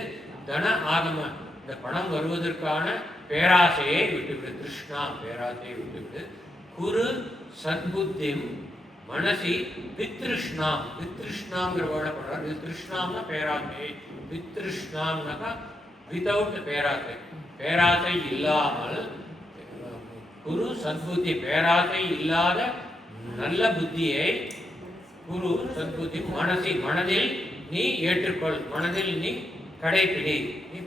தன ஆகம இந்த பணம் வருவதற்கான பேராசையை விட்டுவிடு. கிருஷ்ணா பேராசையை விட்டுவிடு. குரு சத்புத்திம் மனசி வித்ருஷ்ணா. வித்ருஷ்ணாங்கிற வேர்டை பண்றார். வித்ருஷ்ணாம்னா பேராசை. வித்ருஷ்ணாம்னாக்கா வித்தவுட் பேராசை, பேராசை இல்லாமல். குரு சத்புத்தி பேராசை இல்லாத நல்ல புத்தியை. குரு சத்புத்தி மனசி மனதில் நீ ஏற்றுக்கொள், மனதில் நீ கடைப்பிடி. நீ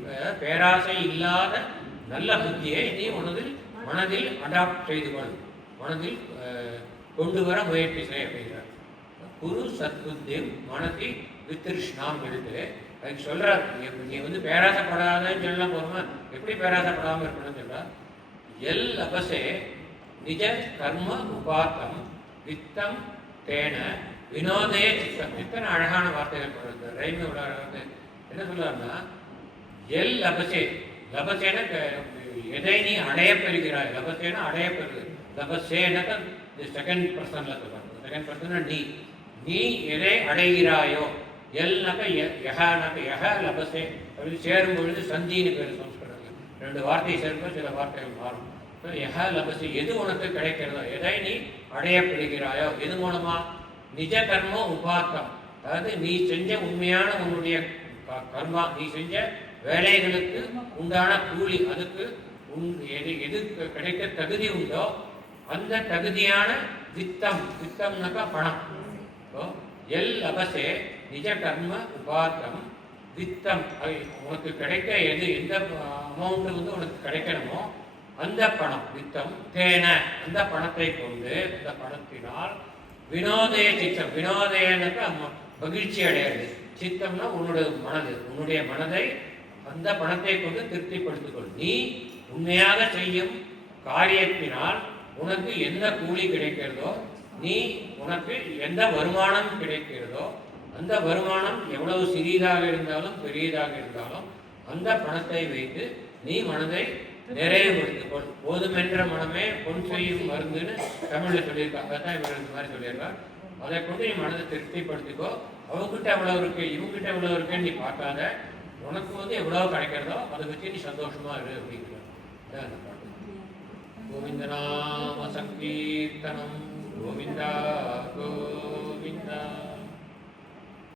பேராசை இல்லாத நல்ல புத்தியை நீ மனதில் அடாப்ட் செய்து கொள், மனதில் கொண்டு வர முயற்சி செய் அப்படிங்கிறார். குரு சத்புத்தி மனசி வித்ருஷ்ணாம் எழுது. அதுக்கு சொல்கிறார், நீ வந்து பேராசைப்படாதன்னு சொல்லலாம் போகிறோமா, எப்படி பேராசைப்படாமல் இருக்கணும்னு சொல்கிறார். எல் லபசே நிஜ கர்ம உபாத்தம் வித்தம் தேன வினோதே சித்தம். எத்தனை அழகான வார்த்தைகள் சொல்றது, ரைம் எவ்வளோ அழகாக என்ன சொல்றாருன்னா, எல் லபசே, லபசேன எதை நீ அடையப்பெறுகிறாய், லபசேன அடையப்பெறு, லபசேனக்க செகண்ட் பர்சனில் சொல்றாங்க, செகண்ட் பர்சன் நீ, நீ எதை அடைகிறாயோ, எல்னாக்க யஹானாக்க யஹ லபசே அப்படி சேரும் பொழுது சந்தின்னு பேர் சம்ஸ்கிருதத்தில், ரெண்டு வார்த்தையை சேரும்போது சில வார்த்தைகள் மாறும். யஹ லபசே எது உனக்கு கிடைக்கிறதோ, எதை நீ அடையப்படுகிறாயோ, எது மூலமா, நிஜ கர்மம் உபாத்தம், அதாவது நீ செஞ்ச உண்மையான உன்னுடைய கர்மா, நீ செஞ்ச வேலைகளுக்கு உண்டான கூலி, அதுக்கு எது கிடைக்க தகுதி உண்டோ அந்த தகுதியான வித்தம், வித்தம்னாக்கா பணம். எல் லபசே நிஜ கர்ம உபாத்தம் வித்தம், உனக்கு கிடைக்க எது எந்த அமௌண்ட் வந்து உனக்கு கிடைக்கணுமோ அந்த பணம் வித்தம் தேன, அந்த பணத்தை கொண்டு, அந்த பணத்தினால் வினோதய சித்தம், வினோதயனுக்கு மகிழ்ச்சி அடையாது, சித்தம்னா உன்னுடைய மனது, உன்னுடைய மனதை அந்த பணத்தை கொண்டு திருப்திப்படுத்திக்கொள். நீ உண்மையாக செய்யும் காரியத்தினால் உனக்கு எந்த கூலி கிடைக்கிறதோ, நீ உனக்கு எந்த வருமானம் கிடைக்கிறதோ, அந்த வருமானம் எவ்வளவு சிறியதாக இருந்தாலும் பெரியதாக இருந்தாலும் அந்த பணத்தை வைத்து நீ மனதை நிறைவுபடுத்திக்கொள். போதுமென்ற மனமே பொன் செய்யும் மருந்துன்னு தமிழில் சொல்லியிருக்காங்க, அதான் இவர் இந்த மாதிரி சொல்லியிருக்கார். அதை கொண்டு நீ மனதை திருப்திப்படுத்திக்கோ. அவங்ககிட்ட எவ்வளோ இருக்கு, இவங்ககிட்ட எவ்வளோ இருக்குன்னு நீ பார்க்காத, உனக்கு வந்து எவ்வளோ கிடைக்கிறதோ அதை வச்சு நீ சந்தோஷமா இரு அப்படிங்கிற அந்த பாட்டு. கோவிந்த நாம சங்கீர்த்தனம் கோவிந்தா